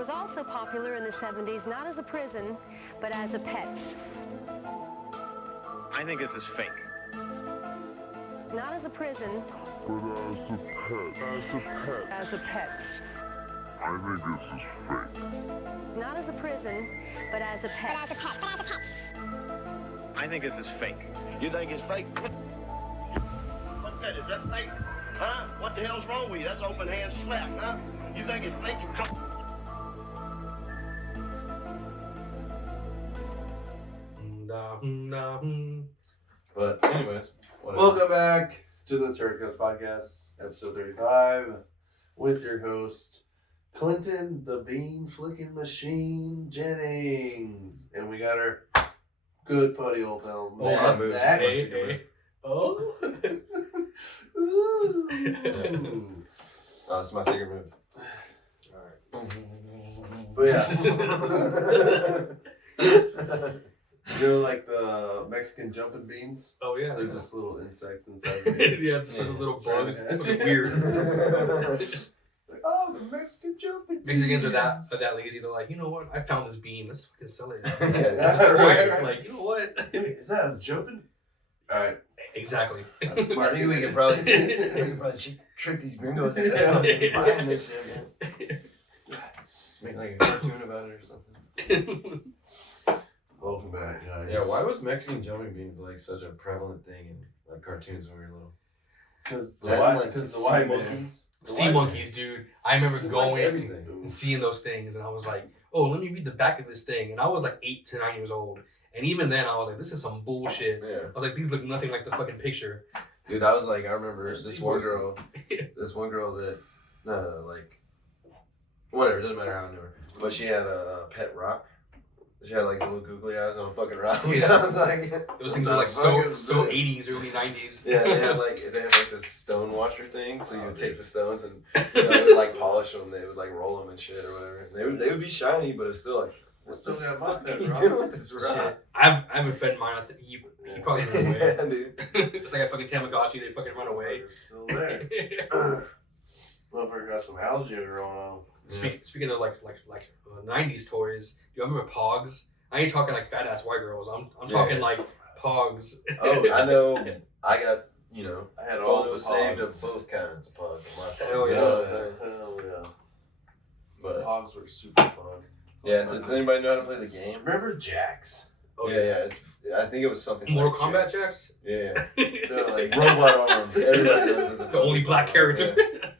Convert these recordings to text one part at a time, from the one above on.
was also popular in the 70s, not as a prison, but as a pet. I think this is fake. Not as a prison, but as a pet. I think this is fake. Not as a prison, but as a pet. I think this is fake. You think it's fake? What's that? Is that fake? Huh? What the hell's wrong with you? That's open hand slap, huh? You think it's fake? You come. But anyways, welcome back to the Theroux podcast, episode 35, with your host Clinton the Bean Flicking Machine Jennings, and we got our good buddy old pal Matt. Oh. That's my secret move. Alright. But yeah. You know, like the Mexican jumping beans? Oh, yeah. They're just little insects inside the beans. Yeah, it's fucking little bugs. It's fucking weird. Like, oh, the Mexican jumping beans. Mexicans are that lazy. They're like, you know what? I found this bean. Let's fucking sell it. Yeah, It's a toy. right. Like, you know what? Is that a jumping? Alright. Exactly. I think we could probably trick these gringos into buying this shit, man. Make like a cartoon about it or something. Welcome back, guys. Yeah, why was Mexican jumping beans like such a prevalent thing in like cartoons when we were little? Because the Is that white, like because the sea white monkeys? Sea monkeys, dude. I remember It's like going everything. and seeing those things, and I was like, oh, let me read the back of this thing. And I was like 8 to 9 years old. And even then, I was like, this is some bullshit. Yeah. I was like, these look nothing like the fucking picture. Dude, I was like, I remember this one girl that, like, whatever, it doesn't matter how I knew her, but she had a pet rock. She had like little googly eyes on a fucking rock. Yeah. I was like, Those things are like so 80s, early 90s. yeah, they had like this stone washer thing, so you would take the stones and they would like polish them. They would like roll them and shit or whatever. And they would be shiny, but it's still like, I still got my what pet are you rock. doing with this rock? Shit. I have a friend of mine. I think he probably ran away. Yeah, dude. It's like a fucking Tamagotchi. They fucking run away. They're still there. Motherfucker got some algae growing on. Speaking of like 90s toys, do you remember Pogs? I ain't talking like fat ass white girls. I'm talking like Pogs. Oh, I know. I got, I had all the photos saved of pogs. both kinds of pogs on my phone. Hell You yeah. know what I'm saying? Hell yeah. But Hogs were super fun. yeah, does anybody know how to play the game? Remember Jax? Oh, Yeah. I think it was something Mortal like Kombat Jax. Jax? Yeah. No, like, Robot arms. Everybody knows what The only black character. Yeah.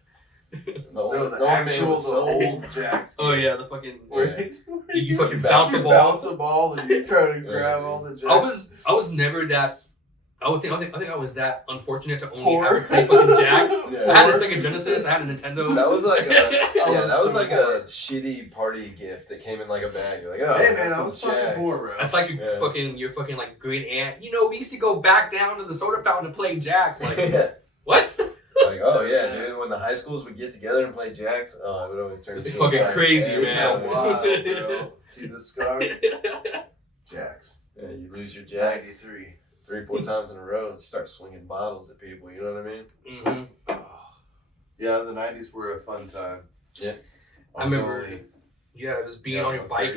The no, old the man actual, was the so old Jax. Oh yeah, the fucking. Where You fucking you bounce a ball. bounce a ball and you try to grab all the Jax. I was never that. I think I was that unfortunate to only Poor. have to play fucking Jax. Yeah. I had a Sega Genesis. I had a Nintendo. That was like was so a shitty party gift that came in like a bag. You're like, oh, Hey man, that's I some was fucking Jax. poor, bro. That's like your fucking like great aunt. We used to go back down to the soda fountain to play Jax. Like Yeah. what? Like, oh yeah, dude. When the high schools would get together and play Jax, it would always turn. It's into fucking a fight. crazy, Yeah, man. Wild, bro. See the scar? Jax. Yeah, you lose your Jax 93. 3-4 times in a row, and start swinging bottles at people. You know what I mean? Mm-hmm. Oh. Yeah, the 90s were a fun time. Yeah. I remember. Yeah, just being on your bike.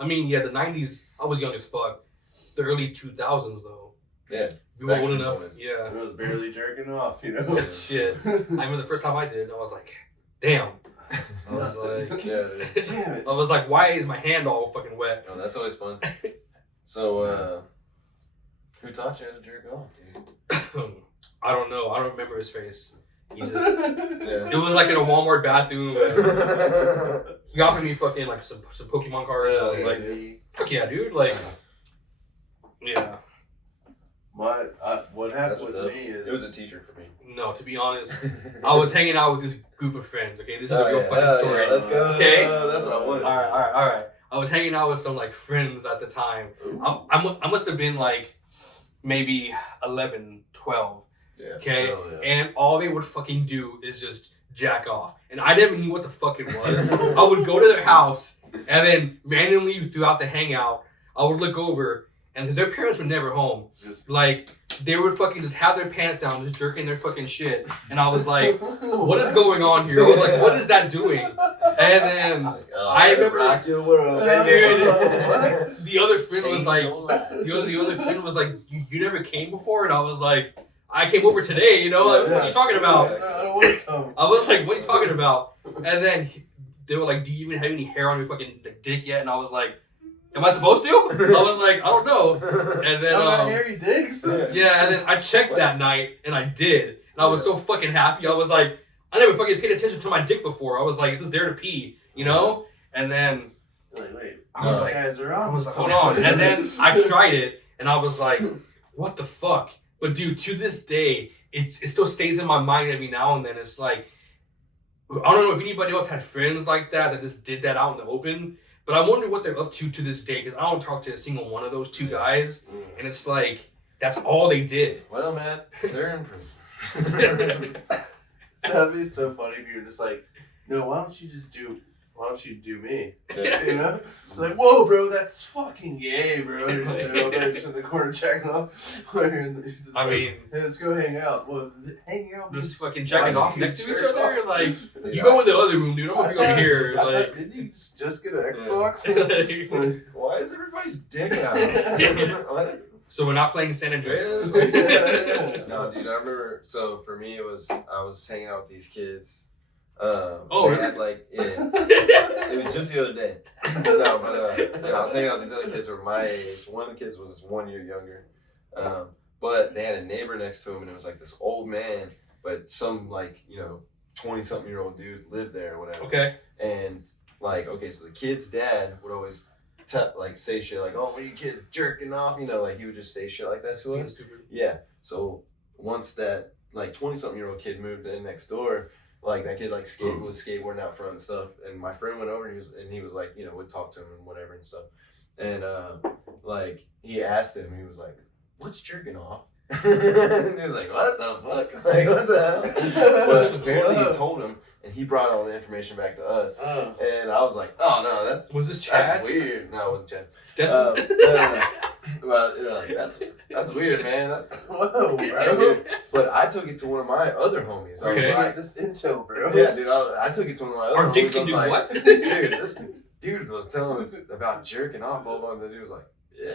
I mean, yeah, the 90s. I was young as fuck. The early 2000s though. Yeah. We were old Backstreet enough. Boys. Yeah. It was barely jerking off, Yeah. Shit. I remember the first time I did, I was like, damn. I was like, Yeah. Dude. Damn it. I was like, why is my hand all fucking wet? Oh, that's always fun. So, who taught you how to jerk off, dude? I don't know. I don't remember his face. He just. Yeah. It was like in a Walmart bathroom. And he offered me fucking like some Pokemon cards. I was like, fuck yeah, dude. Like, yeah. What happened That's with what's up. me is It was a teacher for me. No, to be honest, I was hanging out with this group of friends. Okay, this is a real yeah. funny story. Yeah, let's go. Okay. That's what I wanted. All right. I was hanging out with some like friends at the time. I must have been like maybe 11, 12. Yeah. Okay, Hell yeah. and all they would fucking do is just jack off, and I never knew what the fuck it was. I would go to their house, and then randomly throughout the hangout, I would look over, and their parents were never home. Like they would fucking just have their pants down, just jerking their fucking shit, and I was like, "What is going on here?" I was like, "What is that doing?" And then Like, I remember rock your world, dude, the other friend was Change like, your life. the other friend was like, you never came before, and I was like, I came over today, you know, like, what are you talking about? I don't want to come. I was like, what are you talking about? And then they were like, do you even have any hair on your fucking dick yet? And I was like, am I supposed to? I was like, I don't know. And then Y'all got hairy dicks? yeah, and then I checked that night, and I did, and I was so fucking happy. I was like, I never fucking paid attention to my dick before. I was like, it's just there to pee, you know? And then Like, wait, I was these like, guys are on. I was like, hold on. And then I tried it, and I was like, what the fuck? But dude, to this day, it still stays in my mind every now and then. It's like, I don't know if anybody else had friends like that just did that out in the open, but I wonder what they're up to this day, because I don't talk to a single one of those two guys, and it's like, that's all they did. Well, man, they're in prison. That'd be so funny if you were just like, no, why don't you do me? You know? Like, whoa, bro, that's fucking gay, bro. You're all there just in the corner checking off. I mean, hey, let's go hang out. Well, hanging out just means fucking checking off next to each other, like, Yeah. you go in the other room, dude. I'm gonna be over here, I like. thought, didn't you just get an Xbox? Why is everybody's dick out? What? So we're not playing San Andreas? No, dude, I remember. So for me, I was hanging out with these kids. Oh, they had like it was just the other day. No, but I was hanging out with these other kids who were my age. One of the kids was 1 year younger, but they had a neighbor next to him, and it was like this old man, but some 20-something-year-old dude lived there or whatever. Okay. And like, okay, so the kid's dad would always say shit like, "Oh, when you kid jerking off," you know, like he would just say shit like that to us. Stupid. Yeah. So once that 20-something-year-old kid moved in next door, like that kid was skateboarding out front and stuff, and my friend went over and he was like, would talk to him and whatever and stuff, and he asked him, he was like, "What's jerking off?" And he was like, "What the fuck? Like, what the hell?" But apparently he told him, and he brought all the information back to us, and I was like, "Oh no, Was this Chad? that's weird." No, it wasn't Chad. That's Well, like, that's weird, man. That's Whoa, yeah, bro. dude. But I took it to one of my other homies. I was Okay. like, This intel, bro. yeah, dude. I took it to one of my other Our homies. dicks I can was do like, what? Dude, this dude was telling us about jerking off, blah, blah, and the dude was like, "Yeah."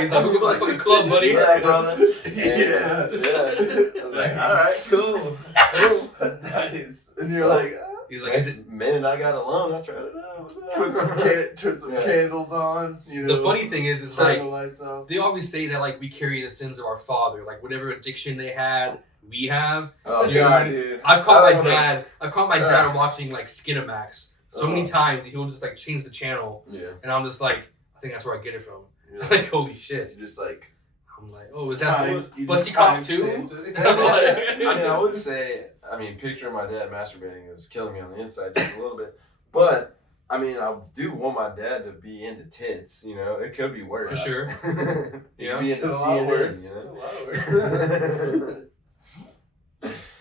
He's like, "We're going to the fucking club, buddy." Yeah, brother. Yeah. I was like, "All right, cool." Nice. And you're like, He's like, is it? Next minute I got alone, I tried it out. What's up? put some Yeah. candles on. The funny thing is, it's turn like, the lights off. they always say that, like, we carry the sins of our father. Like, whatever addiction they had, we have. Oh, Dude, God, dude. I've caught I my don't know. dad. I've caught my dad watching, like, Skinamax so many times. He'll just, like, change the channel. Yeah. And I'm just like, I think that's where I get it from. You're Like, holy shit. just like, I'm like, oh, is that you Busty just Cops time 2? stamped I mean, it. I would say, picturing my dad masturbating is killing me on the inside just a little bit. But, I mean, I do want my dad to be into tits, you know? It could be worse. For sure. He Yeah. could be into It's a lot worse. CNN, you It's a know? lot worse.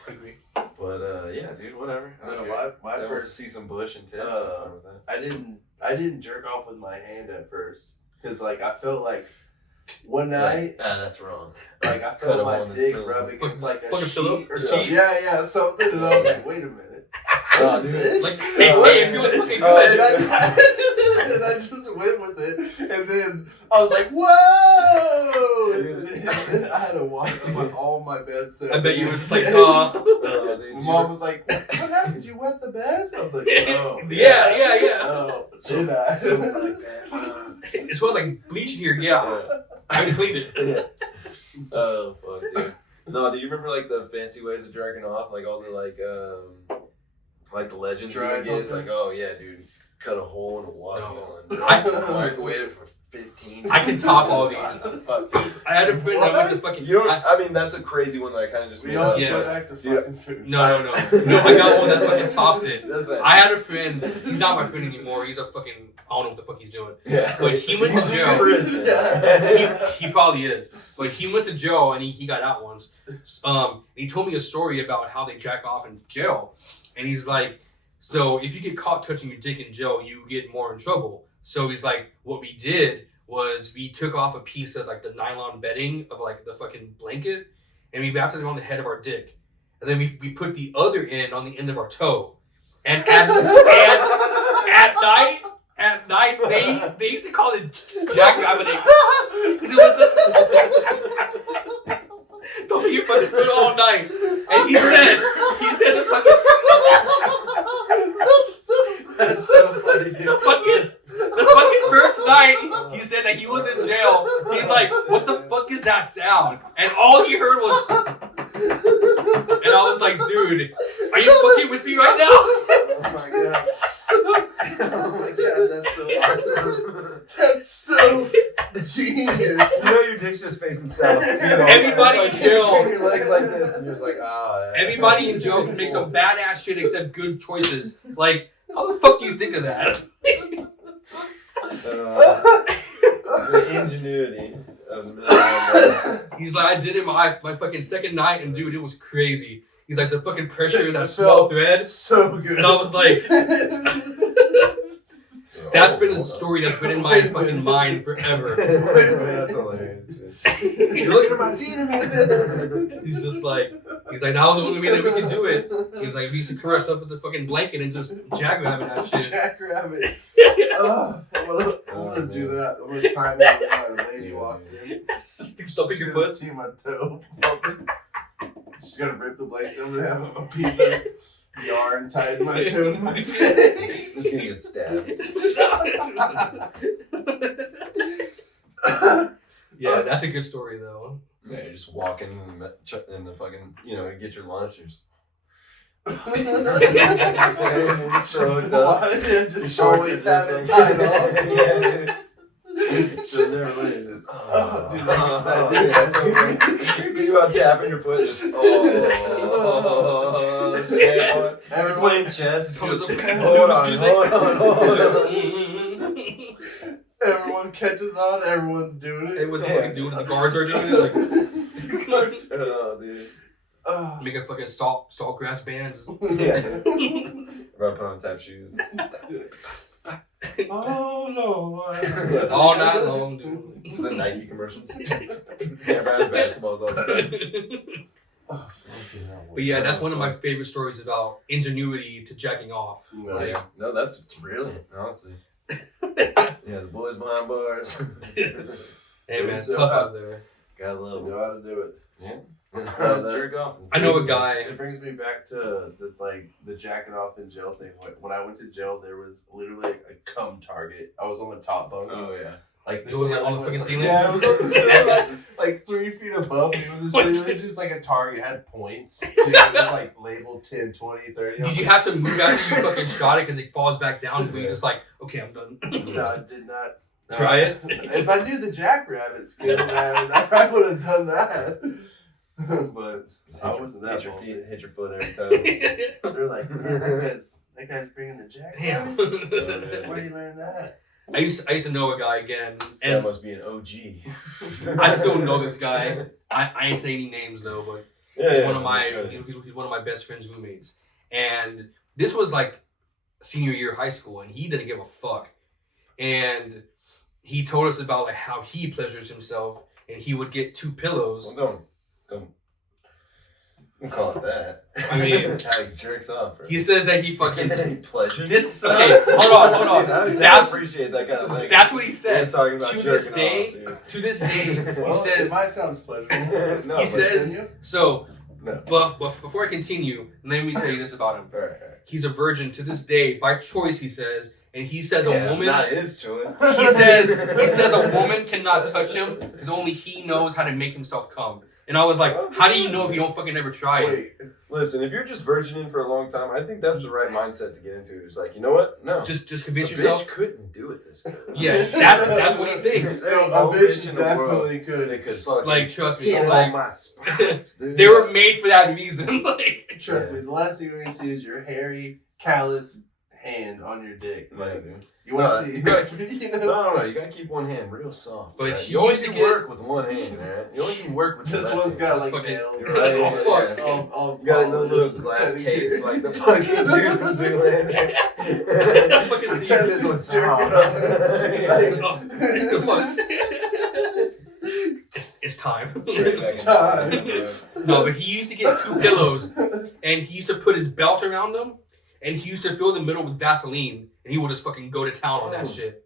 I agree. But, yeah, dude, whatever. I No, don't care. my I want to first see some bush and tits. uh, I'm fine with that. I didn't jerk off with my hand at first because like I felt like one night That's wrong. like I Cut felt him my on this dick pillow. rub against like a Fucking sheet pillow? or A something. sheet? Yeah, something, and I was like, wait a minute. Oh, What is dude. this? Like, hey, What hey, is it feels this? fucking And good. and I just went with it, and then I was like, "Whoa!" And then I had to walk up all my bed set. I bet you were just like, Oh, dude, My mom was like, "What happened? You wet the bed?" I was like, "Oh, Yeah. Oh, did I?" So like that. It smells like bleach in here, yeah. I haven't cleaned it. Yeah. Oh, fuck, dude. No, do you remember, like, the fancy ways of jerking off? Like, all the, like the legends we would get? It's like, oh, yeah, dude, cut a hole in a watermelon. Microwave it for 15 I can top all What these. the fuck? I had a friend that went to fucking... You know, I mean, that's a crazy one that I kind of just We made all up. Yeah. go back to fucking food. No, I got one that fucking tops it. That's it. I had a friend, he's not my friend anymore, he's a fucking, I don't know what the fuck he's doing. Yeah. But he went to He's in jail. prison. He probably is. But he went to jail and he got out once. He told me a story about how they jack off in jail. And he's like, so if you get caught touching your dick in jail, you get more in trouble. So he's like, what we did was we took off a piece of like the nylon bedding of like the fucking blanket and we wrapped it around the head of our dick. And then we put the other end on the end of our toe. And at night, they used to call it jackrabbiting. It was just don't be fucking food all night. And he said the fucking That's so funny, dude. the fucking first night he said that he was in jail. He's like, what the fuck is that sound? And all he heard was and I was like, dude, are you fucking with me right now? Oh my god. Oh my god, that's so awesome. That's so genius. You know your dick's just facing south. Everybody in jail. Turn your legs like this, and you're just like, ah. Everybody in jail can make some badass shit except good choices. Like, how the fuck do you think of that? The ingenuity of the He's like, I did it my fucking second night, and dude, it was crazy. He's like, the fucking pressure in that small thread. So good. And I was like, that's been a story that's been in my fucking mind forever. That's hilarious, dude. You're looking at my teeth, man. He's like, that was the only way that we could do it. He's like, we used to cover ourselves with the fucking blanket and just jackrabbit that shit. Jackrabbit. I'm gonna do that. I'm gonna time it when my lady walks in. Stuffing your She's gonna foot. see my toe. She's gonna rip the blanket. I'm gonna have a piece of yarn tied to my toe to my face. Just gonna get stabbed. Yeah, that's a good story though. Yeah, you're just walking in the fucking, get your lunch and just. So dumb. Just always have it tied off. Yeah, Just never this- leave. Dude, You out tapping your foot, just shit. You're playing chess. Thomas Just, of hold on. everyone catches on. Everyone's doing it. Everyone's fucking doing it. The guards are doing it. Like, Oh, dude. make a fucking saltgrass band. Just, Yeah. About put on tap shoes. Oh Lord. all night long, dude. This is a Nike commercial. Everybody has basketballs all the time. But yeah, that's one of my favorite stories about ingenuity to jacking off. Yeah. No, that's brilliant, honestly. Yeah, the boys behind bars. Hey man, it's tough out there. Gotta love You them. know how to do it. Yeah. that- Jerk off. I know a guy. It brings me back to the jacking off in jail thing. When I went to jail, there was literally a cum target. I was on the top bunk. Oh, yeah. Like the It was ceiling on the fucking ceiling? Yeah, it was on the ceiling, like 3 feet above me. It was just like a target. It had points. Too. It was like labeled 10, 20, 30. Did you have to move after you fucking shot it because it falls back down? But you're just like, okay, I'm done. No, I did not. Try it? If I knew the jackrabbit skill, man, I probably would have done that. But I wasn't that ballsy. Hit your foot every time. They're like, man, that guy's bringing the Damn. jackrabbit. Where do you learn that? I used to know a guy again, That and must be an OG. I still know this guy. I ain't say any names though, but he's one of my he's one of my best friend's roommates. And this was like senior year of high school, and he didn't give a fuck. And he told us about like how he pleasures himself, and he would get 2 pillows. Well, don't call it that. I mean, how he jerks off. Bro. He says that he fucking pleasures. this. Okay, hold on. I That's appreciate that kind of thing. that's what he We're said. talking about To this jerking day, off, dude. to this day, he Well, says. it might sound pleasurable. No, He but says continue. so. No. But before I continue, let me tell you this about him. Right. He's a virgin to this day by choice. He says, and he says a woman. Not his choice. He says a woman cannot touch him because only he knows how to make himself come. And I was like, how do you know if you don't fucking ever try it? Wait, Listen, if you're just virgining for a long time, I think that's the right mindset to get into. Just like, you know what? No. Just a convince bitch yourself. couldn't do it this good. Yeah, that's what he thinks. a No bitch in the world definitely could. They could fucking Like, trust me, hit like, all my spots, dude. they were made for that reason. Like, Trust me, the last thing you're gonna see is your hairy, callous hand on your dick. Yeah, Like, dude. you want No, to see? you gotta You know? No, you gotta keep one hand real soft. But right? he You only used to can get- work with one hand, man. You only can work with This the one's got like fucking- nails. Right, Oh, fuck. yeah. All You got a polished. little glass case like the fucking dude from Zoolander. I fucking see Yes, This one's jerking soft. It's time. It's time. No, but he used to get 2 pillows, and he used to put his belt around them, and he used to fill the middle with Vaseline, and he would just fucking go to town on that shit.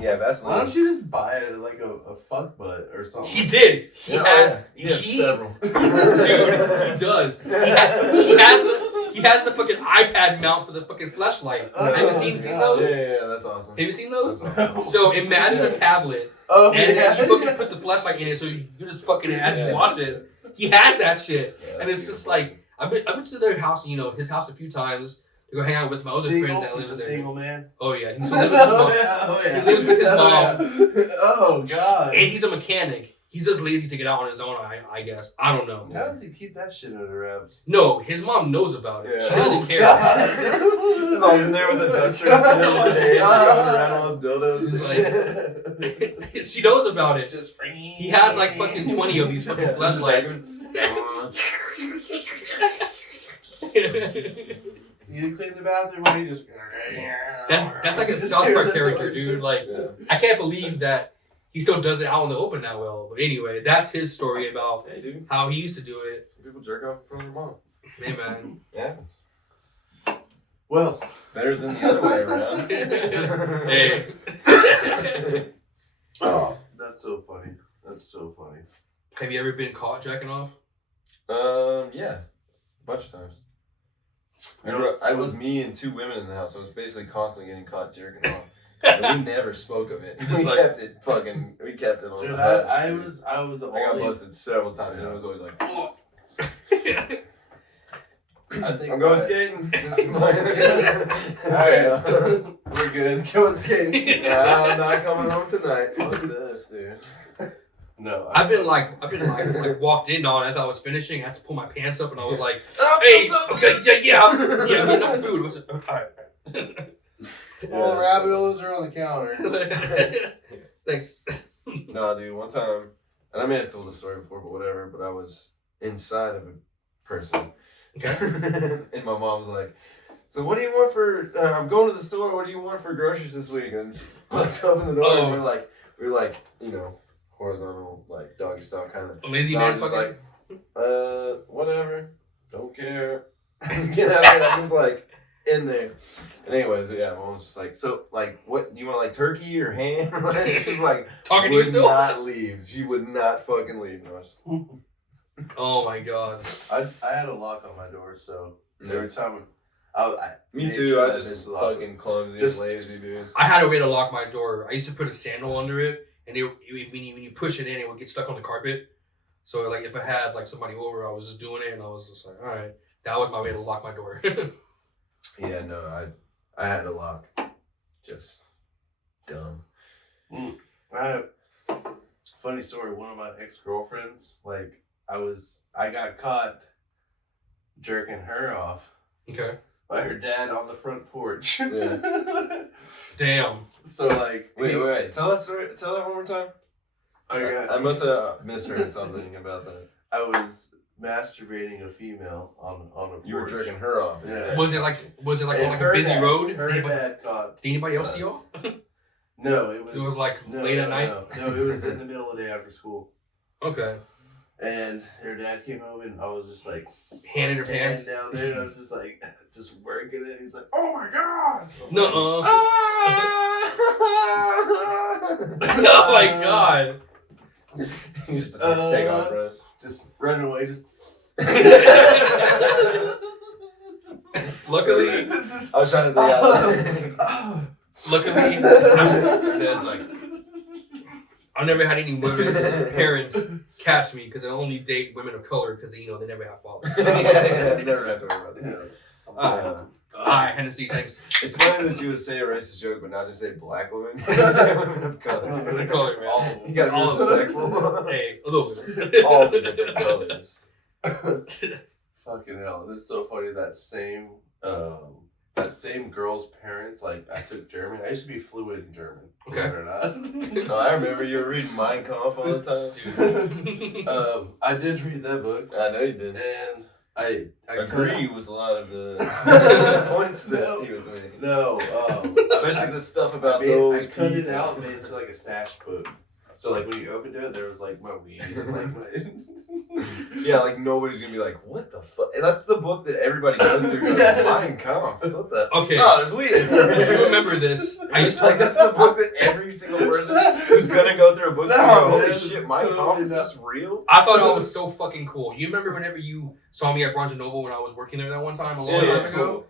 Yeah, Vaseline. Why don't you just buy like a fuck butt or something? He did. He has several. Dude, he does. He has the fucking iPad mount for the fucking fleshlight. Have you seen those? Yeah, that's awesome. Have you seen those? Awesome. So imagine a tablet, and then you fucking put the fleshlight in it, so you just fucking as you watch it. He has that shit, and it's just like I've been to their house, his house a few times to go hang out with my other friend that lives there. Single man. Oh yeah, he still lives with his mom. He lives with his mom. Oh god. And he's a mechanic. He's just lazy to get out on his own, I guess. I don't know. How does he keep that shit under wraps? No, his mom knows about it. Yeah. She doesn't care. His mom's in there with a duster running around all his dildos and shit. She knows about it. Just He has like fucking 20 of these fucking flashlights. You need to clean the bathroom when you just. That's like a South Park character, dude. Like, I can't believe that he still does it out in the open that well. But anyway, that's his story about how he used to do it. Some people jerk off in front of their mom. Hey, man. Yeah. Well, Better than the other way around. Hey. Oh, that's so funny. That's so funny. Have you ever been caught jacking off? Yeah. A bunch of times. You know, I was me and two women in the house. I was basically constantly getting caught jerking off. And we never spoke of it. We kept it on Dude, the I was I got busted several times and it was always like, oh. I think I'm going skating. Just Alright, we're good. Going skating. I'm not coming home tonight. Fuck this, dude. No, I've been like walked in on as I was finishing. I had to pull my pants up and I was like, Oh, "Hey, what's up, okay, yeah, enough food." What's it? All right. Well, raviolis are on the counter. Thanks. No, dude, one time, and I may have told the story before, but whatever, but I was inside of a person. Okay. And my mom's like, so what do you want for, I'm going to the store, what do you want for groceries this week? And she busts open the door and we're like, horizontal, like doggy style kind of. Lazy man just fucking. like, whatever, don't care. Get out of here. I'm just like, in there. And anyways, yeah, my mom's just like, so, like, what, you want, like, turkey or ham? She's like, Talking to you still? would not leave. She would not fucking leave. No, it's just, Oh my god. I had a lock on my door, so every time me made too, sure I that just it's locked. fucking clumsy Just- and lazy, dude. I had a way to lock my door. I used to put a sandal under it, and when you push it in, it would get stuck on the carpet. So like if I had like somebody over, I was just doing it, and I was just like, all right, that was my way to lock my door. Yeah, no, I had a lock. Just dumb. I had a funny story. One of my ex-girlfriends, like, I got caught jerking her off Okay. by her dad on the front porch. Yeah. Damn. So, like, Wait. Tell that story. Tell that one more time. I must have misheard something about that. I was masturbating a female on a porch. You were jerking her off. Yeah. Was it like on And like a her busy dad- road? Her dad caught. Did anybody else us. see y'all? No, it was. It was like late at night? No, it was in the middle of the day after school. Okay. And her dad came home and I was just like, Hand in her hand pants. down there, and I was just like, just working it. He's like, oh my god. I'm No. like, Oh my god. You just take off, bro. Just running away, just. Luckily, Just- I was trying to think out. luckily, Dad's like, I've never had any women's parents catch me because I only date women of color because they never have fathers. yeah, you never have to worry about that. Alright, Hennessy, thanks. It's funny that you would say a racist joke, but not just say black women. Say women of color. Women of color, man. All You gotta be All of them. respectful. Hey, a little bit. All the different colors. Fucking hell. It's so funny that same girl's parents, like, I took German. I used to be fluent in German. Okay. Believe it or not. No, I remember you were reading Mein Kampf all the time. Dude. I did read that book, I know you did. and I Agree with a lot of the points that he was making. No, Especially the stuff about I those cut it people. out and made it into like a stash book. So like when you opened it, there was like my weed and like my. Yeah, like nobody's gonna be like, what the fuck? And that's the book that everybody goes through. Yeah. Mein Kampf. What the? Okay. Oh, there's weed in there. If you remember this, I used to Like that's the book that every single person who's gonna go through a book No, go, holy man, shit, it's Mein totally Kampf, is not. this real? I thought I was so fucking cool. You remember whenever you saw me at Barnes & Noble when I was working there that one time a long time ago?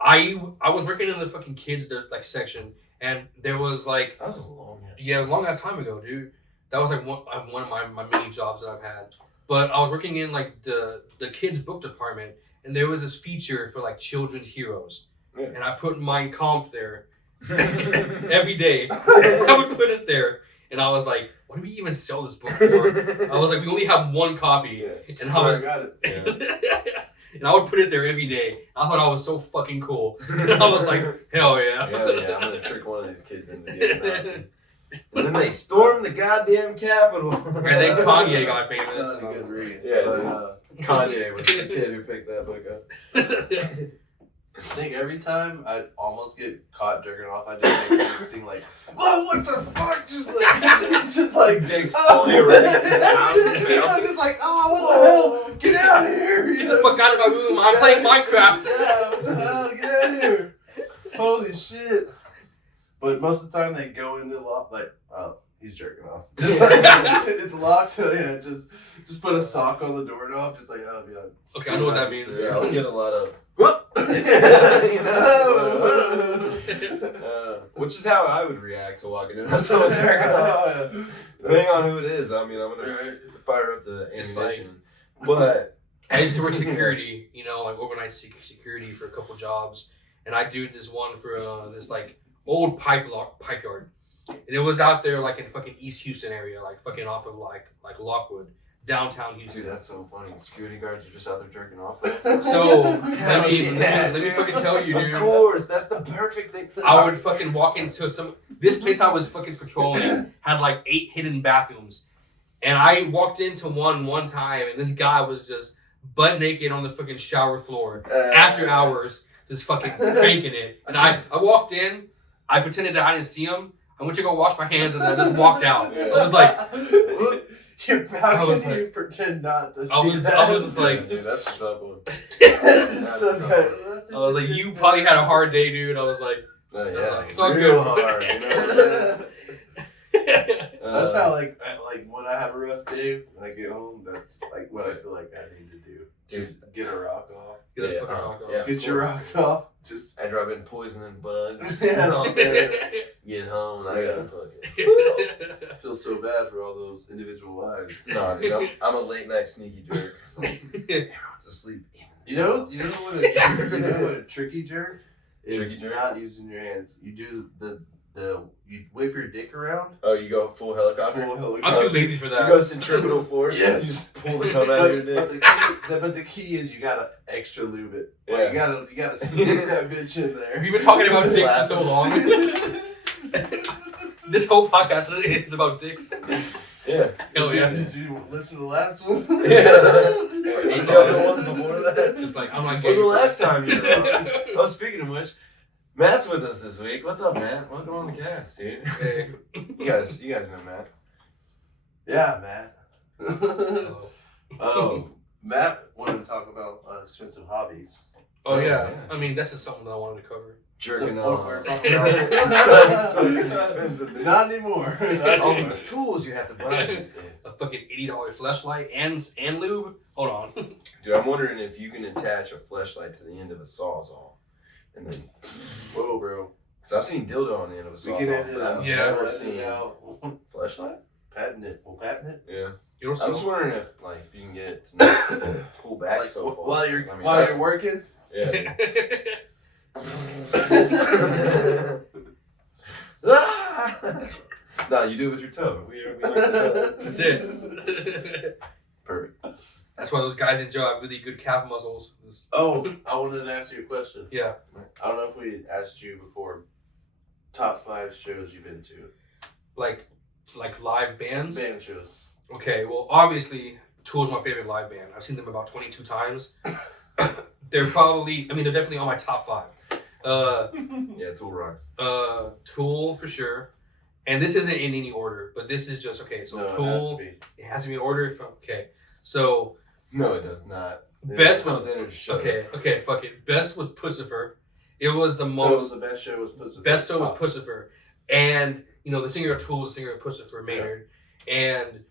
I was working in the fucking kids like section, and there was like That was a long ass. it was a long ass time ago, dude. That was like one of my many jobs that I've had. But I was working in like the kids book department, and there was this feature for like children's heroes, Yeah. and I put Mein Kampf there every day. I would put it there, and I was like, "What do we even sell this book for?" I was like, "We only have one copy," and I was. got it. And I would put it there every day. I thought I was so fucking cool. And I was like, hell yeah. Yeah, I'm gonna trick one of these kids into getting Nazi. And then they stormed the goddamn Capitol. And then Kanye got famous. It's not a and I good was- read. Yeah, But, Kanye was the kid who picked that book up. I think every time I almost get caught jerking off, I just make this thing like, "Whoa, what the fuck?" Just like, Dick's oh, fully erect. I'm just like, "Oh, what the hell? Get out of here!" You Get know? the fuck out of my room. I'm playing Minecraft. Yeah, what the hell? Get out of here! Holy shit! But most of the time they go in the lock like, "Oh, he's jerking off." Just like, it's locked. So yeah, just put a sock on the doorknob. Just like, oh yeah. Okay, I know what that means. Yeah, I'll get a lot of. Which is how I would react to walking in. Someone jerking off. Depending on who it is, I mean, I'm gonna fire up the It's ammunition. But I used to work security, like overnight security for a couple jobs. And I do this one for this like old pipe yard. And it was out there like in fucking East Houston area, like fucking off of like Lockwood, downtown Houston. dude, that's so funny. Security guards are just out there jerking off. So let me fucking tell you, dude. Of course, that's the perfect thing. I would fucking walk into this place I was fucking patrolling had like 8 hidden bathrooms. And I walked into one time and this guy was just butt naked on the fucking shower floor after hours, just fucking cranking it. And I walked in, I pretended that I didn't see him. I went to go wash my hands and I just walked out. I was like, How can you pretend not to see I was just like, dude, that's a tough one. It's so bad. I was like, you probably had a hard day, dude. I was like, Oh, I was yeah. like, it's all Real good. hard, you know what I'm saying? That's how like when I have a rough day when I get home, that's like what I feel like I need to do. Just get a rock off. Get a fucking rock off. yeah. Get your rocks off. Just After I've been poisoning bugs, Yeah. all day, get home and I gotta fucking. I feel so bad for all those individual lives. Nah, dude, I'm a late night sneaky jerk. Everyone's asleep. You know what a tricky jerk is? Tricky jerk? Not using your hands. You do the you whip your dick around. Oh, you go full helicopter? Full I'm helicopter. too lazy for You that. go centripetal force. Yes. You just pull the cum out of your dick. But the key is you gotta extra lube it. Like, Yeah. you gotta sneak that bitch in there. We've been talking about Just dicks for laugh. so long. This whole podcast is about dicks. Yeah. Hell yeah. Did you listen to the last one? Yeah. Ain't no ones before that. Just like, I'm not When's gay. the last time you were on? Oh, speaking of which, Matt's with us this week. What's up, Matt? Welcome on the cast, dude. Hey. You guys know Matt. Yeah, Matt. Oh. Matt wanted to talk about expensive hobbies. Oh, yeah. Yeah. I mean, that's just something that I wanted to cover. Jerking So, off. we're talking about Fucking expensive, dude. Not anymore. All these tools you have to buy these days. A fucking $80 flashlight and lube. Hold on. Dude, I'm wondering if you can attach a fleshlight to the end of a sawzall. And then, Whoa, bro. because I've seen dildo on the end of a We can sawzall, edit it but out. I've Yeah. never Edit seen it out. fleshlight. Patent it. We'll patent it. Yeah. You know I'm just so wondering if, like, if you can get it to not pull back Like, so far. while you're I mean, while that- you're working. Yeah. No, you do it with your toe. We like the toe. That's it. Perfect. That's why those guys in jail have really good calf muscles. Oh, I wanted to ask you a question. Yeah. I don't know if we asked you before. Top 5 shows you've been to. Like live bands. Band shows. Okay, well, obviously, Tool's my favorite live band. I've seen them about 22 times. They're definitely on my top 5. Yeah, Tool rocks. Tool for sure, And this isn't in any order, but this is just okay. So No, Tool, it has to be in order from okay. So No, it does not. Best was shut okay. Fuck it. Best was Pussifer. It was the So most. the best show was Pussifer. Best show was Pussifer, and the singer of Tool is the singer of Pussifer, Maynard, and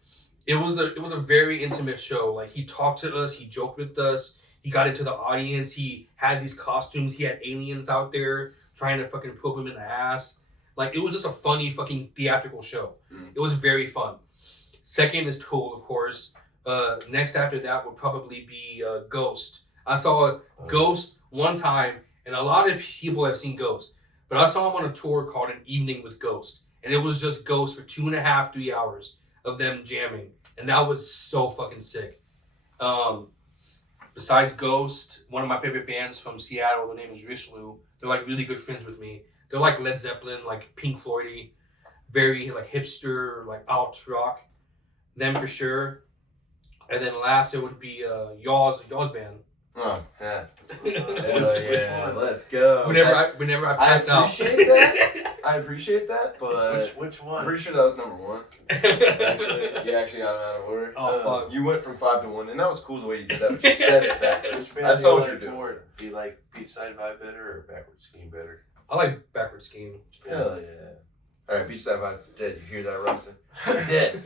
it was a very intimate show. Like he talked to us, he joked with us, he got into the audience, he had these costumes, he had aliens out there trying to fucking probe him in the ass. Like it was just a funny fucking theatrical show. It was very fun. Second is Tool, of course. Next after that would probably be Ghost. I saw Ghost one time, and a lot of people have seen Ghost, but I saw him on a tour called An Evening with Ghost, and it was just Ghost for 2.5, 3 hours of them jamming, and that was so fucking sick. Besides Ghost, one of my favorite bands from Seattle, their name is Richelieu. They're like really good friends with me. They're like Led Zeppelin, like Pink Floyd-y, very like hipster, like alt rock. Them for sure. And then last it would be Yaw's band. Oh, yeah. Hell yeah, let's go. Whenever I passed out. I appreciate that, but which one? I'm pretty sure that was number one. Actually, you actually got them out of order. Oh, fuck. You went from 5 to 1, and that was cool the way you did that, but you said it backwards. Which band That's do you all like you're doing. more? Do you like Beachside Vibe better or Backward Scheme better? I like Backward Scheme. Hell yeah. Alright, Beachside Vibes is dead. You hear that, Robinson? Dead.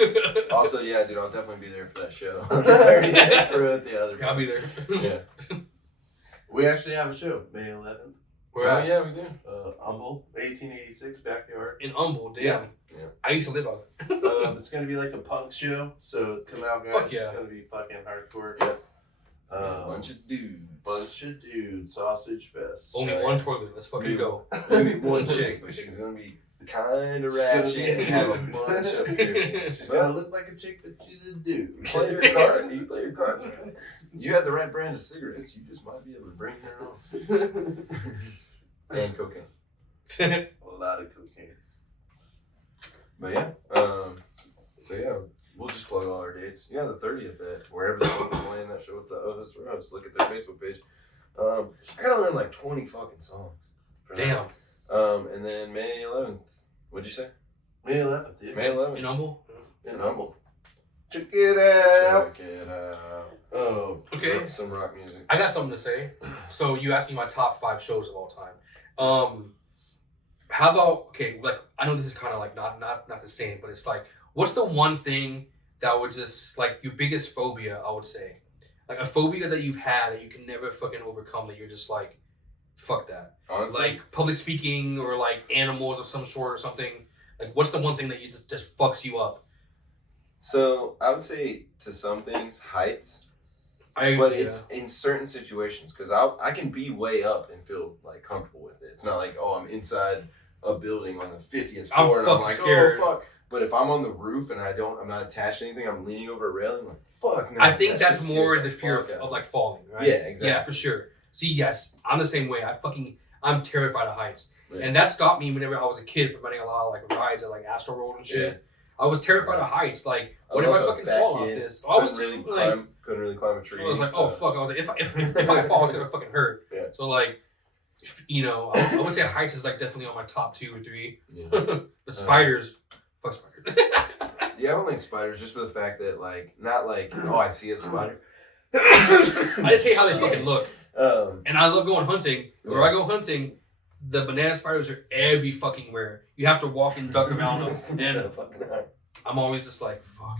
Also, yeah, dude, I'll definitely be there for that show. For the other I'll be there. Yeah. We actually have a show, May 11th. Where at? Yeah, we do. Humble, 1886, backyard. In Humble, damn. Yeah. I used to live on it. It's gonna be like a punk show, so come out, guys. Fuck yeah. It's gonna be fucking hardcore. Yeah. Bunch of dudes. Sausage fest. Only one toilet. Let's fucking go. There's gonna be one chick, but she's gonna be kind of ratchet and have a bunch of piercings. She's gonna look like a chick, but she's a dude. You play your cards. You play your cards right. You have the right brand of cigarettes. You just might be able to bring her on. And cocaine. A lot of cocaine. But yeah, so yeah, we'll just plug all our dates. Yeah, the 30th at wherever they're playing that show with the O's. Look at their Facebook page. I gotta learn like 20 fucking songs. Damn. And then May 11th. What'd you say? May 11th. Yeah. May 11th. In Humble? In Humble. Check it out. Check it out. Oh. Okay. Some rock music. I got something to say. So you asked me my top 5 shows of all time. How about, okay, like, I know this is kind of like not the same, but it's like, what's the one thing that would just, like, your biggest phobia, I would say? Like, a phobia that you've had that you can never fucking overcome, that you're just like, fuck that. Honestly? Like, public speaking or, like, animals of some sort or something. Like, what's the one thing that you just fucks you up? So, I would say, to some things, heights. It's in certain situations, because I can be way up and feel, like, comfortable with it. It's not like, oh, I'm inside a building on the 50th floor, and I'm like, scared. oh, fuck. But if I'm on the roof and I'm not attached to anything, I'm leaning over a railing, like, fuck. No, I think that that's shit more scares the the fear fuck out of like falling, right? Yeah, exactly. Yeah, for sure. See, yes, I'm the same way. I'm terrified of heights. Yeah. And that stopped me whenever I was a kid from running a lot of like rides at like Astro World and shit. Yeah. I was terrified of heights. Like, what if I fucking fall off this? I was too, couldn't really climb a tree. I was like, oh fuck. I was like, if I fall, it's gonna fucking hurt. Yeah. So like, I would say heights is like definitely on my top 2 or 3. Yeah. The spiders, fuck spiders. Yeah, I don't like spiders just for the fact that, like, not like, oh, I see a spider. I just hate how they fucking look. And I love going hunting. Where I go hunting, the banana spiders are every fucking where. You have to walk and duck around them. And I'm always just like, fuck.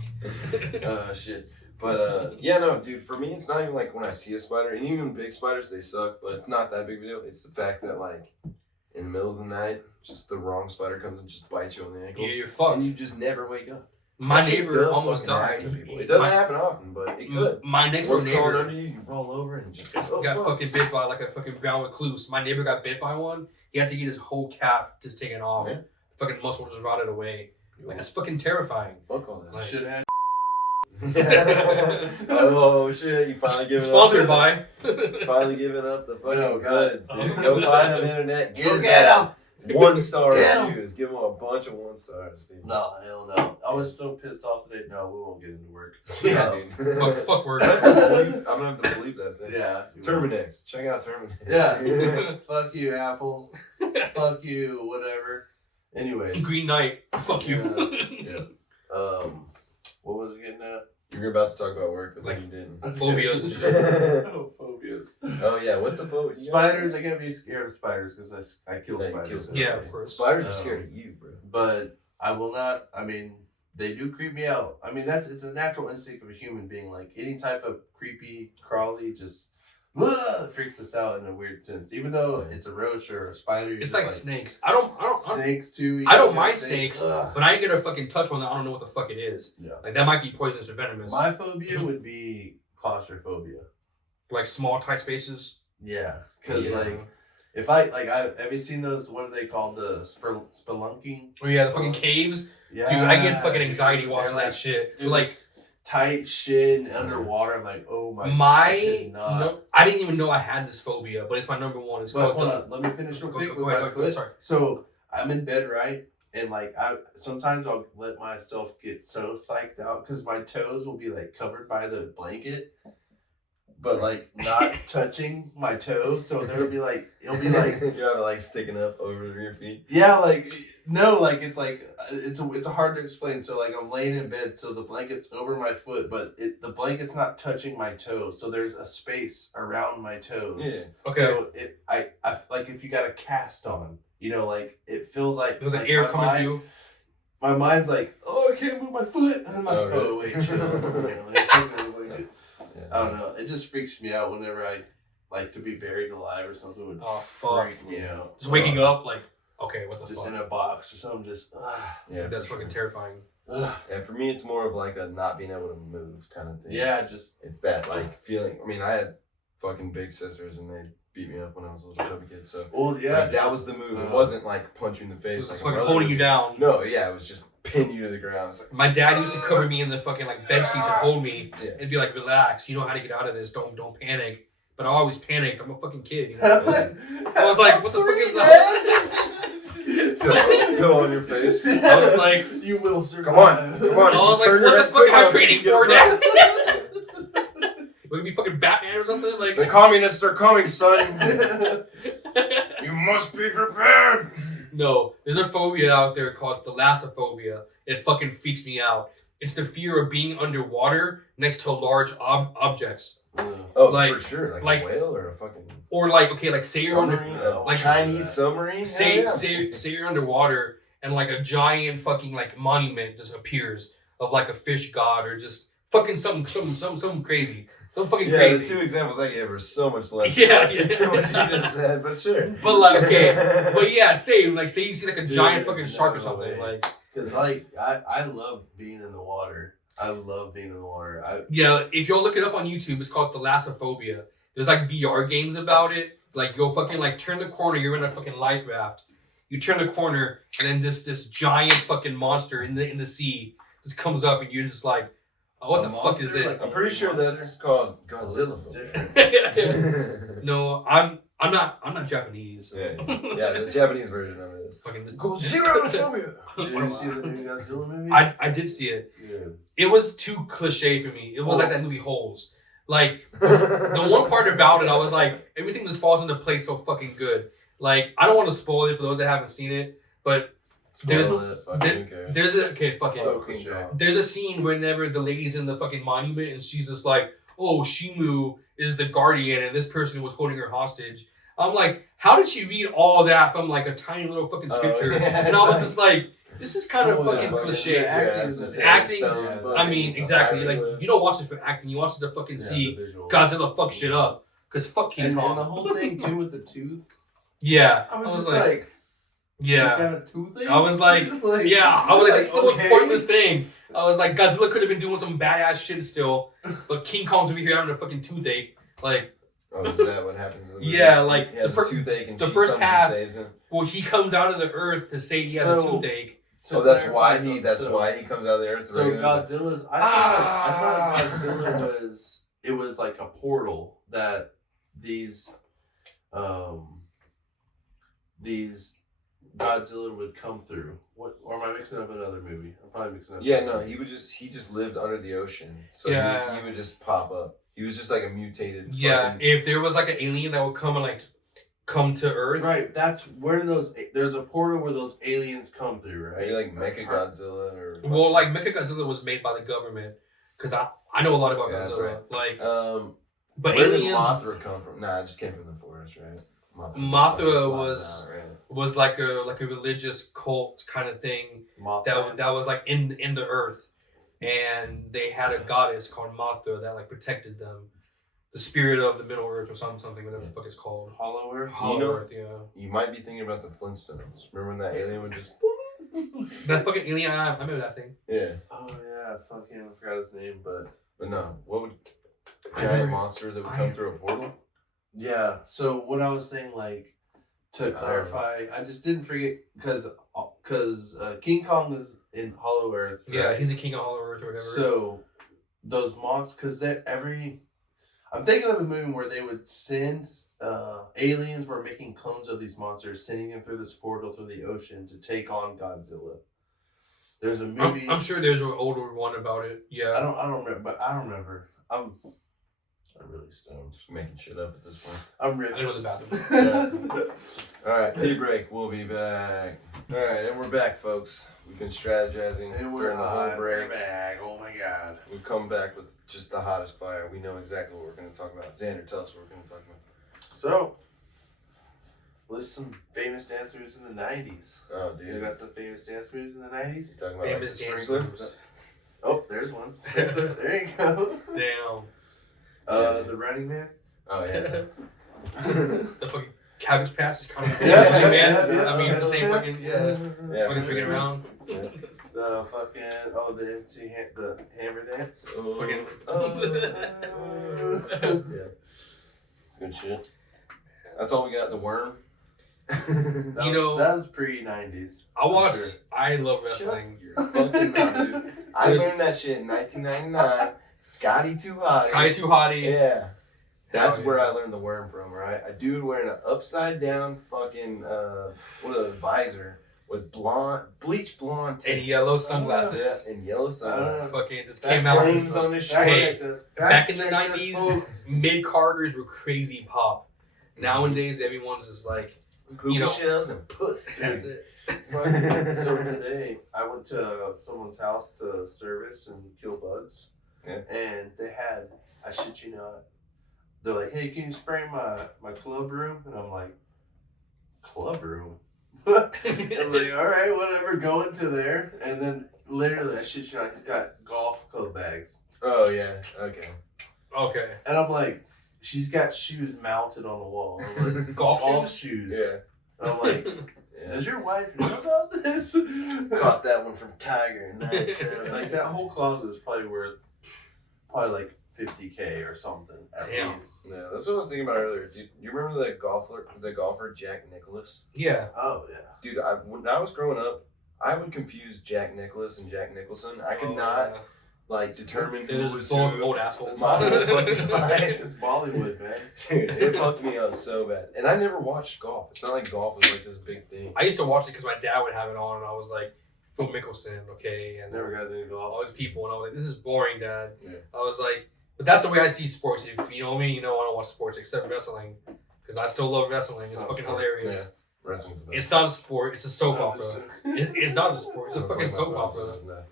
Shit. But, yeah, no, dude, for me, it's not even like when I see a spider, and even big spiders, they suck, but it's not that big of a deal. It's the fact that, like, in the middle of the night, just the wrong spider comes and just bites you on the ankle. Yeah, you're fucked. And you just never wake up. My neighbor almost died. It doesn't happen often, but it could. My next door neighbor under you roll over and just goes, got fucking bit by like a fucking brown recluse. My neighbor got bit by one. He had to get his whole calf just taken off. Yeah. Fucking muscle just rotted away. Like, that's fucking terriifying. Fuck all that. Like, Should have. Oh shit! You finally giving sponsored up. by. Finally giving up the fucking No, goods, God. dude. Go find him on the internet. Get his Get ass. him. 1-star Get 'em. reviews. Give him a bunch of 1 stars, dude. No, hell no. I was so pissed off today. No, we won't get into work. Yeah, dude. Fuck work. I'm gonna have to believe that thing. Yeah. Terminex. Check out Terminex. Yeah. Fuck you, Apple. Fuck you, whatever. Anyways. Green Knight. Fuck you. Yeah. What was it getting at? You were about to talk about work, but Like, then you didn't. Phobias and shit. Oh, phobias. Oh yeah, what's a phobia? Spiders. I can't be scared of spiders because I kill Yeah, you spiders. kill every Yeah, day. of course. Spiders are scared of you, bro. But I will not. I mean, they do creep me out. I mean, it's a natural instinct of a human being. Like any type of creepy, crawly, just freaks us out in a weird sense. Even though it's a roach or a spider, It's like snakes. I don't snakes too. I don't mind snakes, but I ain't gonna fucking touch one that I don't know what the fuck it is. Yeah. Like that might be poisonous or venomous. My phobia would be claustrophobia. Like small tight spaces. Yeah, because Yeah. like if have you seen those? What are they called? The spelunking. Oh yeah, the fucking caves. Yeah, Dude, I get fucking anxiety dude, watching they're that shit. Dude, Like tight shit and underwater. I'm like, oh my. I didn't even know I had this phobia, but it's my number one. It's But called hold on, let me finish real quick Go with ahead, my go ahead, foot. sorry. So I'm in bed, right? And like sometimes I'll let myself get so psyched out because my toes will be like covered by the blanket, but like not touching my toes. So it'll be like You have it like sticking up over your feet. yeah, like no, like it's hard to explain. So like I'm laying in bed, so the blanket's over my foot, but the blanket's not touching my toes. So there's a space around my toes. Yeah. Okay. So I like if you got a cast on, you know, like it feels like There's like like air my coming mind- through. My mind's like, oh, I can't move my foot, and I'm like, Oh, really? oh wait, chill. I don't know. It just freaks me out whenever I like to be buried alive or something would Oh, fuck. freak me out. Just waking up like, okay, what the just fuck? in a box or something, just Yeah, That's for fucking sure. terrifying. Yeah, for me, it's more of like a not being able to move kind of thing. yeah, just It's that like feeling. I mean, I had fucking big sisters and they beat me up when I was a little chubby kid. So well, yeah, like, that was the move. It wasn't like punch you in the It face. was like just my fucking brother holding would you do. down. No, yeah, it was just pin you to the ground. It's like My dad used to cover me in the fucking like bed sheets and hold me Yeah. and be like, relax, you know how to get out of this. Don't panic. But I always panicked. I'm a fucking kid, you know. I was like, what the fuck is that? Go on your face. I was like, you will survive. Come on. I was like, Turn your what the head fuck am I quick, training get for, around. Dad? Would it be fucking Batman or something? Like, The communists are coming, son. You must be prepared. no, there's a phobia out there called thalassophobia. It fucking freaks me out. It's the fear of being underwater next to large objects. Oh, Like- for sure. like- a whale or a fucking Or like, okay, like say you're submarine? under, like Chinese submarine? say Hell yeah. say you're underwater and like a giant fucking like monument just appears of like a fish god or just fucking something crazy. Something fucking Yeah, crazy. the two examples I gave were so much less Yeah, drastic yeah. than what you just said, but sure. But like, okay, but yeah, say you see like a Dude, giant fucking shark or no something. way. Like, Because like I love being in the water. I love being in the water. yeah, if you'll look it up on YouTube, it's called thalassophobia. There's like VR games about it. Like you'll fucking like turn the corner, you're in a fucking life raft. You turn the corner, and then this giant fucking monster in the sea just comes up, and you're just like, oh, what A the fuck is monster? this? Like- I'm pretty sure that's called Godzilla. Different. No, I'm not Japanese. So. yeah, the Japanese version of it is Fucking this. Godzilla. Did you see the new Godzilla movie? I did see it. Yeah. It was too cliche for me. It was like that movie Holes. Like the one part about it, I was like, everything just falls into place so fucking good. Like I don't want to spoil it for those that haven't seen it, but there's So cliche. there's a scene whenever the lady's in the fucking monument and she's just like, oh, Shimu is the guardian and this person was holding her hostage. I'm like, how did she read all that from like a tiny little fucking scripture? yeah, And I was it's just like, this is kind of What was fucking that? cliche. Yeah, Yeah, is it's the the acting- sandstone, I mean, fucking exactly. Like hieroglyphs. you don't watch it for acting. You watch it to fucking see Godzilla fuck shit up. Cause fuck King And Kong. the whole thing too with the tooth. Yeah, I was just like, yeah. he's got a tooth thing? I was like, yeah. I was like, this is the most okay. pointless thing. I was like, Godzilla could have been doing some badass shit still, but King Kong's over here having a fucking toothache. Like, Oh, is that what happens in the movie? yeah, like He has the a toothache and the she first comes half- and saves him. well, he comes out of the earth to say he has a So- toothache. So that's clarify why he. something, Why he comes out of the earth. So Godzilla's. I thought Godzilla was. It was like a portal that these Godzilla would come through. What? Or am I mixing up another movie? I'm probably mixing up. Yeah, another no, movie. he just lived under the ocean, so Yeah. he would just pop up. He was just like a mutated. Yeah, fucking- if there was like an alien that would come and like come to Earth. Right, that's where there's a portal where those aliens come through, right? Maybe like Mecha Godzilla or. Well, like Mechagodzilla was made by the government, because I know a lot about Yeah, that's Godzilla. right. Like, but where aliens. did Mothra come from? Nah, it just came from the forest, right? Mothra was out, right? was like a religious cult kind of thing that was like in the Earth, and they had a goddess called Mothra that like protected them. The spirit of the Middle Earth or something, whatever the fuck it's called. Hollow Earth? Hollow Earth, yeah. You might be thinking about the Flintstones. Remember when that alien would just... That fucking alien, I remember that thing. Yeah. Oh, yeah, I forgot his name, but... But no, what would... A giant monster that would come through a portal? Yeah, so what I was saying, like, to clarify, I just didn't forget, because King Kong is in Hollow Earth, right? Yeah, he's a king of Hollow Earth or whatever. So, those monsters, because I'm thinking of a movie where they would send aliens were making clones of these monsters, sending them through this portal through the ocean to take on Godzilla. There's a movie. I'm sure there's an older one about it. Yeah. I don't remember, but I don't remember. I'm really stoned. Just making shit up at this point. I'm riffing. I know the bathroom. All right, tea break. We'll be back. All right, and we're back, folks. We've been strategizing And during the whole break. We're back. Oh my god. We've come back with just the hottest fire. We know exactly what we're going to talk about. Xander, tell us what we're going to talk about. So, list some famous dance moves in the 90s. Oh, dude. You got some famous dance moves in the 90s? You talking about Famous like the dance sprinkler? moves. Oh, there's one. There you go. Damn. The Running Man. Oh, yeah. The fucking Cabbage Patch is kind of the same Yeah, fucking yeah, man. yeah, I mean, it's the same yeah. fucking, Yeah, fucking for freaking sure. around. The fucking the MC the hammer dance. Fucking. Yeah. Good shit. That's all we got. The worm. You know- that was pre-90s. I love wrestling. You're fucking mouth, dude. I learned that shit in 1999. Scotty Too Hot. Sky Too Hottie. Yeah. That's Hell where yeah. I learned the worm from, right? A dude wearing an upside down fucking visor with bleach blonde And tips. yellow sunglasses. Yeah, and yellow sunglasses. Fucking just That came out. flames on his Hey, shorts. Back in the 90s, mid-carders were crazy pop. Nowadays, everyone's just like, Hookah shells and pussy. that's it. So today, I went to someone's house to service and kill bugs. Yeah. And they had, I shit you not, they're like, hey, can you spray my club room? And I'm like, club room? I'm like, all right, whatever, go into there. And then literally, I shit you not, he's got golf club bags. Oh, yeah. Okay. Okay. And I'm like, she's got shoes mounted on the wall. I'm like, Golf shoes. Yeah. And I'm like, Yeah. does your wife know about this? Caught that one from Tiger. Nice. Like that whole closet was probably worth like $50K or something at Damn. least. Yeah, that's what I was thinking about earlier. Do you remember the golfer Jack Nicklaus? Yeah. Oh yeah. Dude, when I was growing up, I would confuse Jack Nicklaus and Jack Nicholson. I could not like determine It who was was both who. old assholes. It's Bollywood. It's It's Bollywood, man. Dude, it fucked me up so bad. And I never watched golf. It's not like golf was like this big thing. I used to watch it because my dad would have it on, and I was like, Phil Mickelson, okay, and Never got into all golf. these people, and I was like, this is boring, Dad. Yeah. I was like, but that's the way I see sports. If you know me, you know I don't watch sports except wrestling, because I still love wrestling. It's It's not fucking sport. hilarious. Wrestling's the best. It's not a sport. It's a soap Not opera. this- It's not a sport. It's a fucking soap opera.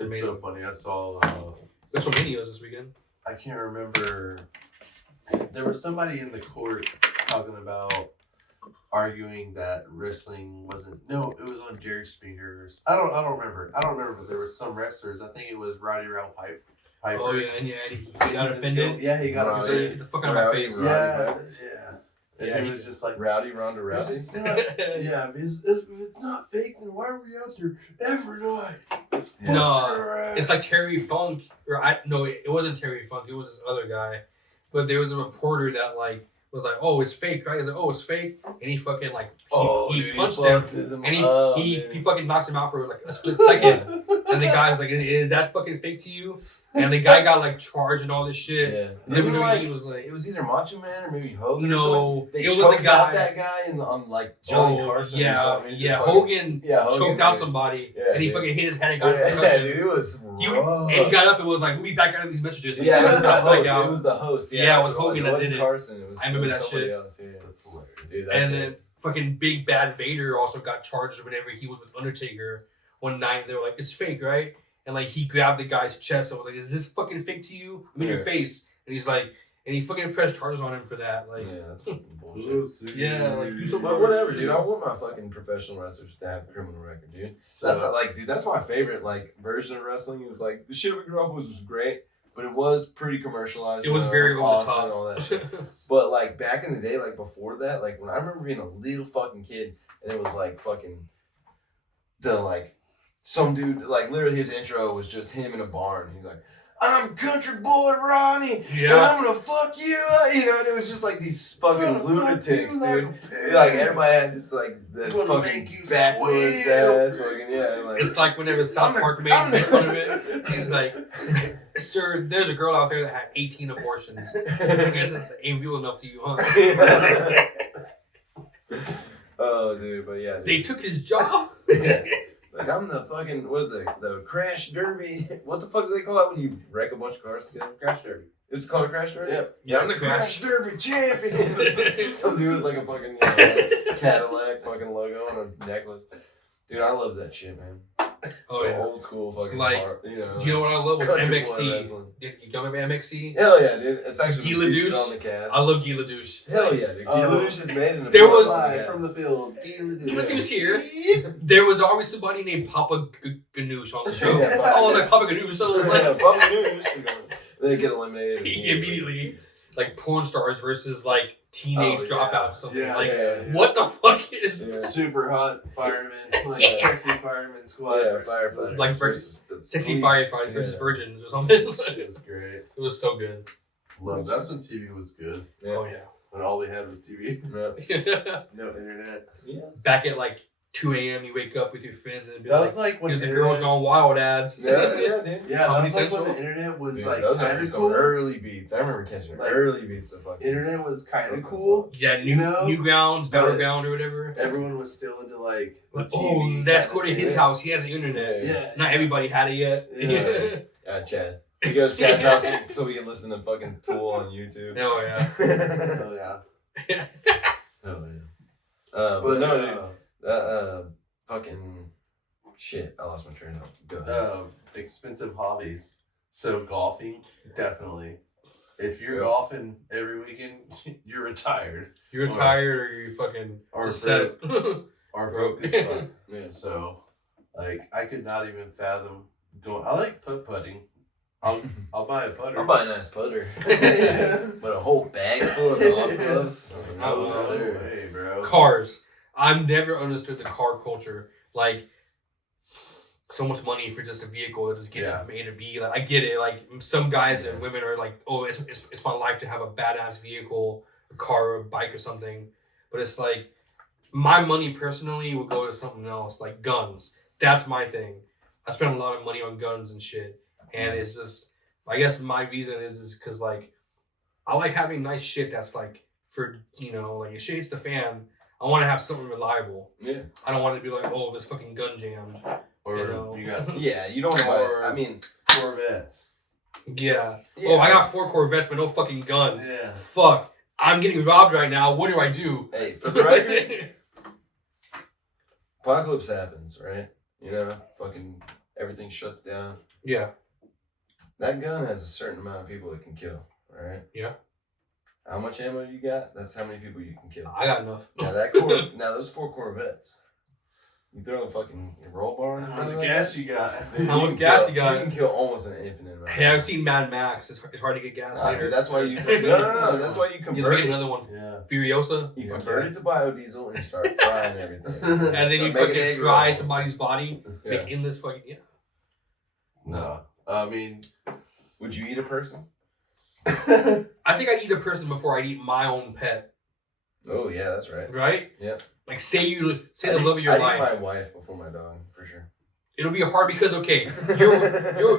It's so funny. I saw. WrestleMania this weekend. I can't remember. There was somebody in the court talking about arguing that wrestling wasn't. No, it was on Jerry Springer's. I don't remember. But there was some wrestlers. I think it was Roddy Ralph Piper. Oh yeah, and he got offended. Yeah, he got Roddy. offended. Get the fuck out of my Rowdy, face. Roddy. Yeah. And Yeah, he he was just like, Rowdy Ronda if Rousey. it's not, yeah, if it's not fake, then why are we out there every night? No, busting our ass? it's like Terry Funk, or it wasn't Terry Funk. It was this other guy, but there was a reporter that like was like, "Oh, it's fake, right?" He's like, "Oh, it's fake," and he fucking like he punched him, and he fucking knocks him out for like a split second. And the guy's like, "Is that fucking fake to you?" And the guy got like charged and all this shit. Yeah. He was like, it was either Macho Man or maybe Hogan. No, or something. They it was choked a guy. out that guy on like Johnny Carson. Or something. Yeah. Hogan Choked out dude. somebody, Yeah, and he dude. fucking hit his head and got Yeah, concussion. dude, it was rough. And he got up and was like, "We'll be back out of these messages." Yeah, it was the Back host. out. It was the host. Yeah, it was that's Hogan what that wasn't did it. Carson. It was I remember that somebody shit. else. Yeah, That's hilarious. dude, that And shit. then fucking Big Bad Vader also got charged whenever he was with Undertaker one night. They were like, "It's fake, right?" And like he grabbed the guy's chest and was like, "Is this fucking fake to you? I'm in your face." And he's like, and he fucking pressed charges on him for that. Like, Yeah, that's fucking bullshit. yeah, like do something. But whatever, dude. I want my fucking professional wrestlers to have a criminal record, dude. So, That's like, dude. That's my favorite like version of wrestling. Is like the shit we grew up with was great, but it was pretty commercialized. It was you know, very over the Austin top. and all that shit. But like back in the day, like before that, like when I remember being a little fucking kid, and it was like fucking the like some dude like literally his intro was just him in a barn. He's like, "I'm country boy Ronnie, and Yeah. I'm gonna fuck you," you know. And it was just like these fucking lunatics, dude. Like everybody had just like this Gonna fucking make you backwoods squeal. ass fucking like. It's like whenever South Park made fun of it. He's like, "Sir, there's a girl out there that had 18 abortions. I guess it ain't real enough to you, huh?" Oh, dude, but yeah, dude. They took his job. Like I'm the fucking what is it? The crash derby. What the fuck do they call that when you wreck a bunch of cars together? Crash Derby. It's called a crash derby. Yep. Yeah, I'm the crash derby champion. Some dude with like a fucking Cadillac fucking logo on a necklace. Dude, I love that shit, man. Oh The yeah. old school fucking Like, car, you know. Do you know what I love was Country boy MXC. wrestling. Did you remember MXC? Hell yeah, dude. It's actually Gila featured Douche. on the cast. I love Gila Douche. Hell yeah, dude. Gila Douche is made in a There was- Live from the field. Gila Douche here. There was always somebody named Papa Ganoush on the show. Yeah, Papa- Oh, like Papa Ganoush. So it was Yeah, like Papa Douche, you know. They get eliminated immediately, like porn stars versus like teenage Oh, yeah. dropouts. Or something Yeah, like, yeah. what the fuck is Yeah. Super hot fireman, like sexy fireman squad. Yeah, versus firefighter. Like versus the sexy police. firefighters versus Yeah. virgins or something? Shit was great. It was so good. Love that's when TV was good. Yeah. Oh When all we had was TV, yeah. no internet. Yeah. Back at like 2 a.m. you wake up with your friends and be That like, was like when here's the internet- Girls Gone Wild ads. Yeah, yeah, dude. Yeah, that Comedy was like when Central. the internet was Dude, like those kind are of some cool. early beats. I remember catching Like, early beats to fucking. Internet was kind of cool. Yeah, You know, Newgrounds, but- Battleground or whatever. Everyone was still into like the Like, TV. oh, let's go to kinda his thing. house. He has the internet. Yeah. Not everybody had it yet. Yeah. Yeah, Chad. We go to Chad's house so we can listen to fucking Tool on YouTube. Oh yeah. Oh yeah. Oh yeah. But no, dude. Fucking shit. I lost my train of thought. Go ahead. Expensive hobbies. So golfing, definitely. If you're Yeah. golfing every weekend, you're retired You're Or- tired or you fucking or just broke, set. or broke as fuck. Yeah. So, like, I could not even fathom going. I like putting. I'll buy a putter. I'll buy a nice putter. Yeah. But a whole bag full of golf clubs. I No, was- No sir. way, bro. Cars. I've never understood the car culture. Like, so much money for just a vehicle that just gets Yeah. you from A to B. Like, I get it. Like, some guys and women are like, oh, it's my life to have a badass vehicle, a car or a bike or something. But it's like, my money personally will go to something else, like guns. That's my thing. I spend a lot of money on guns and shit. And it's just, I guess my reason is because, like, I like having nice shit that's like, for, you know, like, if shit hits the fan, I want to have something reliable. Yeah. I don't want to be like, oh, this fucking gun jammed. Or You know. you got Yeah, you don't buy. Or- I mean, Corvettes. Yeah. yeah. Oh, I got 4 Corvettes, but no fucking gun. Yeah. Fuck. I'm getting robbed right now. What do I do? Hey, for the record, apocalypse happens, right? You know, fucking everything shuts down. Yeah. That gun has a certain amount of people it can kill, right? Yeah. How much ammo you got? That's how many people you can kill. I got enough. Now those 4 Corvettes. You throw a fucking roll bar in How front much of that, gas you got? dude, How you much can gas kill- you got? You can kill almost an infinite amount. Hey, I've seen Mad Max. It's hard to get gas Nah, later. dude, that's why you no. That's why you You convert get it. another one. Yeah. Furiosa. You convert it to biodiesel and you start frying everything. And then So you make an fucking egg fry rolls. somebody's body. Yeah. Make endless fucking, yeah. No. I mean, Would you eat a person? I think I'd eat a person before I'd eat my own pet. Oh yeah, that's right. Right? Yeah. Like, say the love of your I'd life. eat my wife before my dog, for sure. It'll be hard because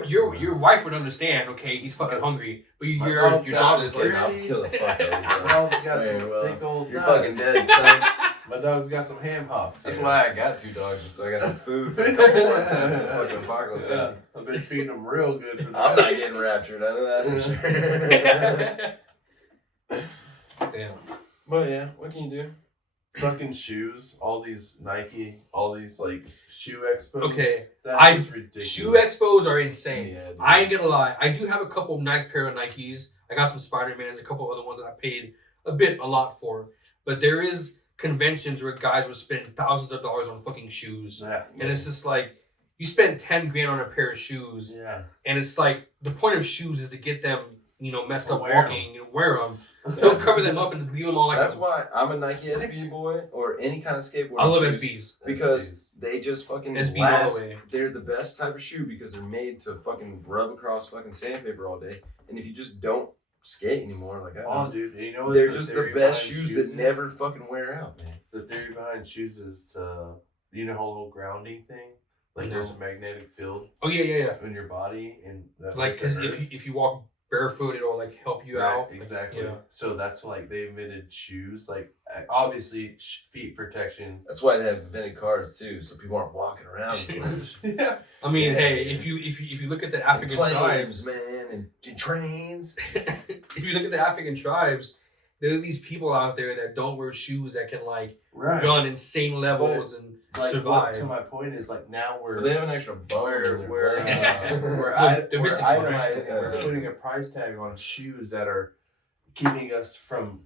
your wife would understand. Okay, he's fucking hungry, but your dog is like, I'll kill the fuck out of My dog's got some thick old You're thighs. fucking dead, son. My dog's got some ham hocks. That's why I got 2 dogs, so I got some food for a couple more times in the fucking apocalypse. Yeah, I've been feeding them real good for the I'm not getting raptured out of that for sure. damn. But yeah, what can you do? fucking shoes, all these Nike, all these like shoe expos. Okay, That's just ridiculous. Shoe expos are insane. Yeah, dude. I ain't gonna lie. I do have a couple nice pair of Nikes. I got some Spider-Mans, a couple other ones that I paid a lot for. But there is conventions where guys would spend thousands of dollars on fucking shoes. Yeah. And it's just like, you spend 10 grand on a pair of shoes. Yeah. And it's like, the point of shoes is to get them, messed up Wear walking. Wear them. Don't cover them up and just leave them all like That's why I'm a Nike SB boy or any kind of skateboard. I love shoes SBs. because they just fucking SBs last. all the way. They're the best type of shoe because they're made to fucking rub across fucking sandpaper all day. And if you just don't skate anymore, like I Oh, don't, dude, you know what? they're the just the theory best behind shoes shoes that is? never fucking wear out, man. The theory behind shoes is to, you know, a little grounding thing. Like there's a magnetic field Oh, yeah. in your body, and that's Like, because if you walk barefoot, it'll like help you out. Exactly. Yeah. So that's like they invented shoes, like obviously feet protection. That's why they have invented cars too, so people aren't walking around as much. Yeah. I mean, Yeah. hey, if you look at the African tribes, Planes, man, and trains. if you look at the African tribes, there are these people out there that don't wear shoes that can like Right. run insane levels and Like, survive. to my point is like now we're They have an extra bone. in their we're legs. They're we're missing one, right? idolizing. We're putting a price tag on shoes that are keeping us from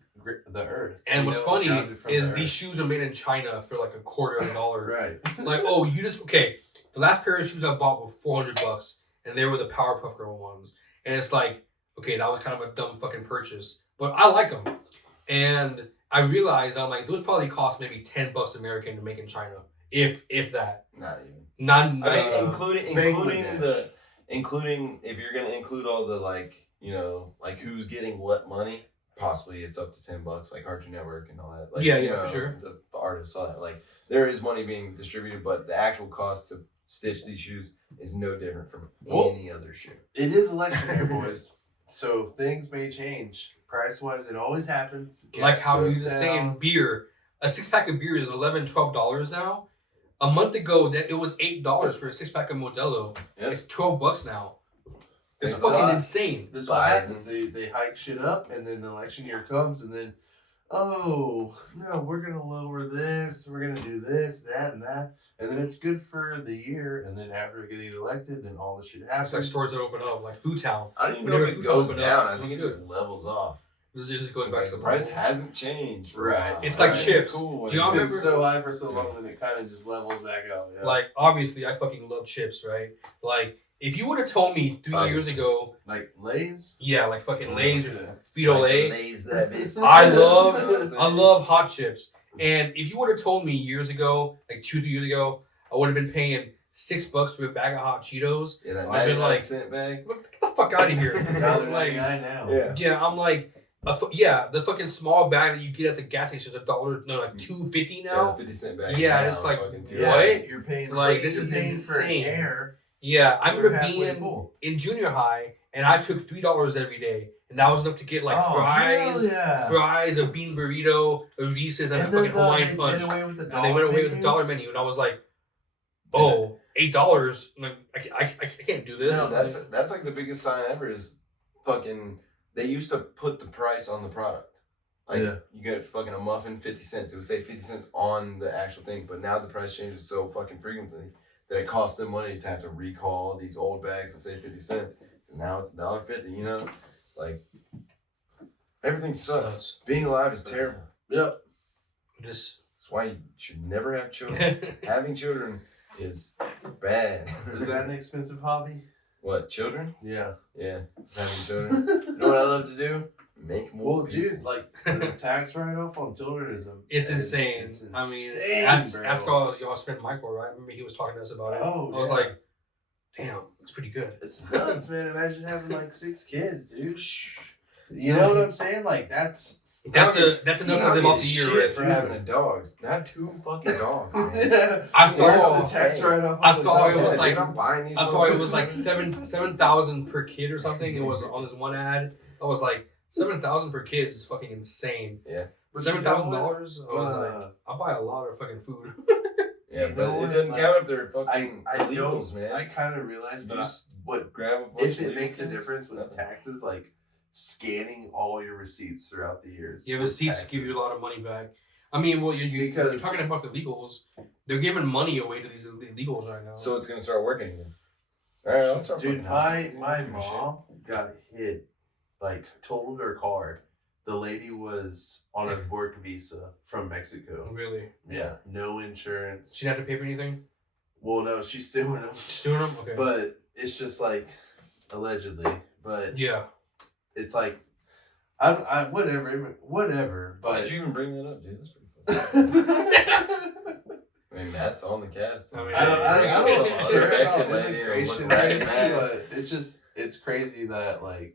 the earth. And what's funny grounded from is the these earth. shoes are made in China for like $250. Right. Like, oh, the last pair of shoes I bought were $400, and they were the Powerpuff Girl ones. And it's like, okay, that was kind of a dumb fucking purchase, but I like them. And I realized I'm like, those probably cost maybe $10 American to make in China, if that. Not even. Not I mean, Bangladesh. including if you're gonna include all the like who's getting what money, possibly it's up to $10, like Cartoon Network and all that. Like, for sure. The artists, all that. Like there is money being distributed, but the actual cost to stitch these shoes is no different from any other shoe. It is election year, boys. So things may change. Price wise, it always happens. Like Gas how we goes were down. saying, beer. A 6-pack of beer is $11-12 now. A month ago, that it was $8 for a 6-pack of Modelo. Yep. It's $12 now. It's Thanks a fucking lot. insane. This is what Biden. happens. They hike shit up, and then the election year comes, and then, oh no, we're gonna lower this, we're gonna do this, that, and that, and then it's good for the year, and then after getting elected, then all this shit happens. It's like stores that open up, like Food Town. I don't even know Whenever if it food goes open down. up, I think it it's just levels off. It just goes It's back like to the price normal. hasn't changed. for a Right. while. It's like Right. chips. Cool when Do y'all it's- It's remember- been so high for so long, and it kind of just levels back out. Yeah. Like, obviously, I fucking love chips, right? Like, if you would have told me 3 years ago, Like Lay's. yeah, like fucking Lay's or Yeah. Frito-Lay, Lays that bitch. I You know what I'm love saying? hot chips. And if you would have told me years ago, like 2-3 years ago, I would have been paying $6 for a bag of hot Cheetos. Yeah, that I've been 99 like, cent bag. get the fuck out of here. It's Like, $1.99 now. Yeah. yeah, I'm like, the fucking small bag that you get at the gas station is like $2.50 Yeah, now. the 50-cent bag. Yeah, is it's now like, fucking $2. Yeah, What? You're paying. Like, for, this you're is paying insane. For air. Yeah, I You're remember halfway being full. in junior high, and I took $3 every day, and that was enough to get like Oh, fries, hell yeah. fries, a bean burrito, a Reese's, and a fucking Hawaiian they punch. did away with the And they went away with the dollar menu, and I was like, "Oh, $8? Like, I can't do this." No, That's like the biggest sign ever is fucking. They used to put the price on the product. Like Yeah. you get fucking a muffin 50 cents. It would say 50 cents on the actual thing, but now the price changes so fucking frequently that it costs them money to have to recall these old bags that say 50 cents. And now it's $1.50, you know? Like everything sucks. Being alive is terrible. Yep. Just That's why you should never have children. Having children is bad. Is that an expensive hobby? What, children? Yeah. Yeah, just having children. You know what I love to do? Make more Well, people. dude, like the tax write-off on children is it's insane. It's I mean, insane, ask bro. y'all's friend Michael, right? I remember he was talking to us about it. Oh, I was yeah. like, "Damn, that's pretty good." It's nuts, man. Imagine having like 6 kids, dude. You know what I'm saying? Like that's That's enough to live off the year, shit right? for having a dog, not 2 fucking dogs. Man. I saw the tax write-off. I saw it was Yeah, like dude, I'm buying these. I saw it was like 7,000 per kid or something. It was on this one ad. I was like 7,000 per kid is fucking insane. Yeah. $7,000. I was like, I buy a lot of fucking food. Yeah, but it doesn't count if they're fucking illegals, man. I kind of realized, but what grab a bunch if of it makes a things? difference with taxes, like scanning all your receipts throughout the years. Yeah, receipts give you a lot of money back. I mean, well, you're talking about the illegals. They're giving money away to these illegals right now. So it's gonna start working again. All right, I'll start. Dude, my mom got hit, like totaled her car. The lady was on a work visa from Mexico. Really? Yeah, no insurance. She didn't have to pay for anything? Well, no, she's suing them. She's suing them? Okay. But it's just like, allegedly. But yeah, it's like, I whatever. But why'd you even bring that up, dude? That's pretty funny. I mean, Matt's on the cast. I mean, I don't care care about about immigration immigration or right anything, now. but it's crazy that like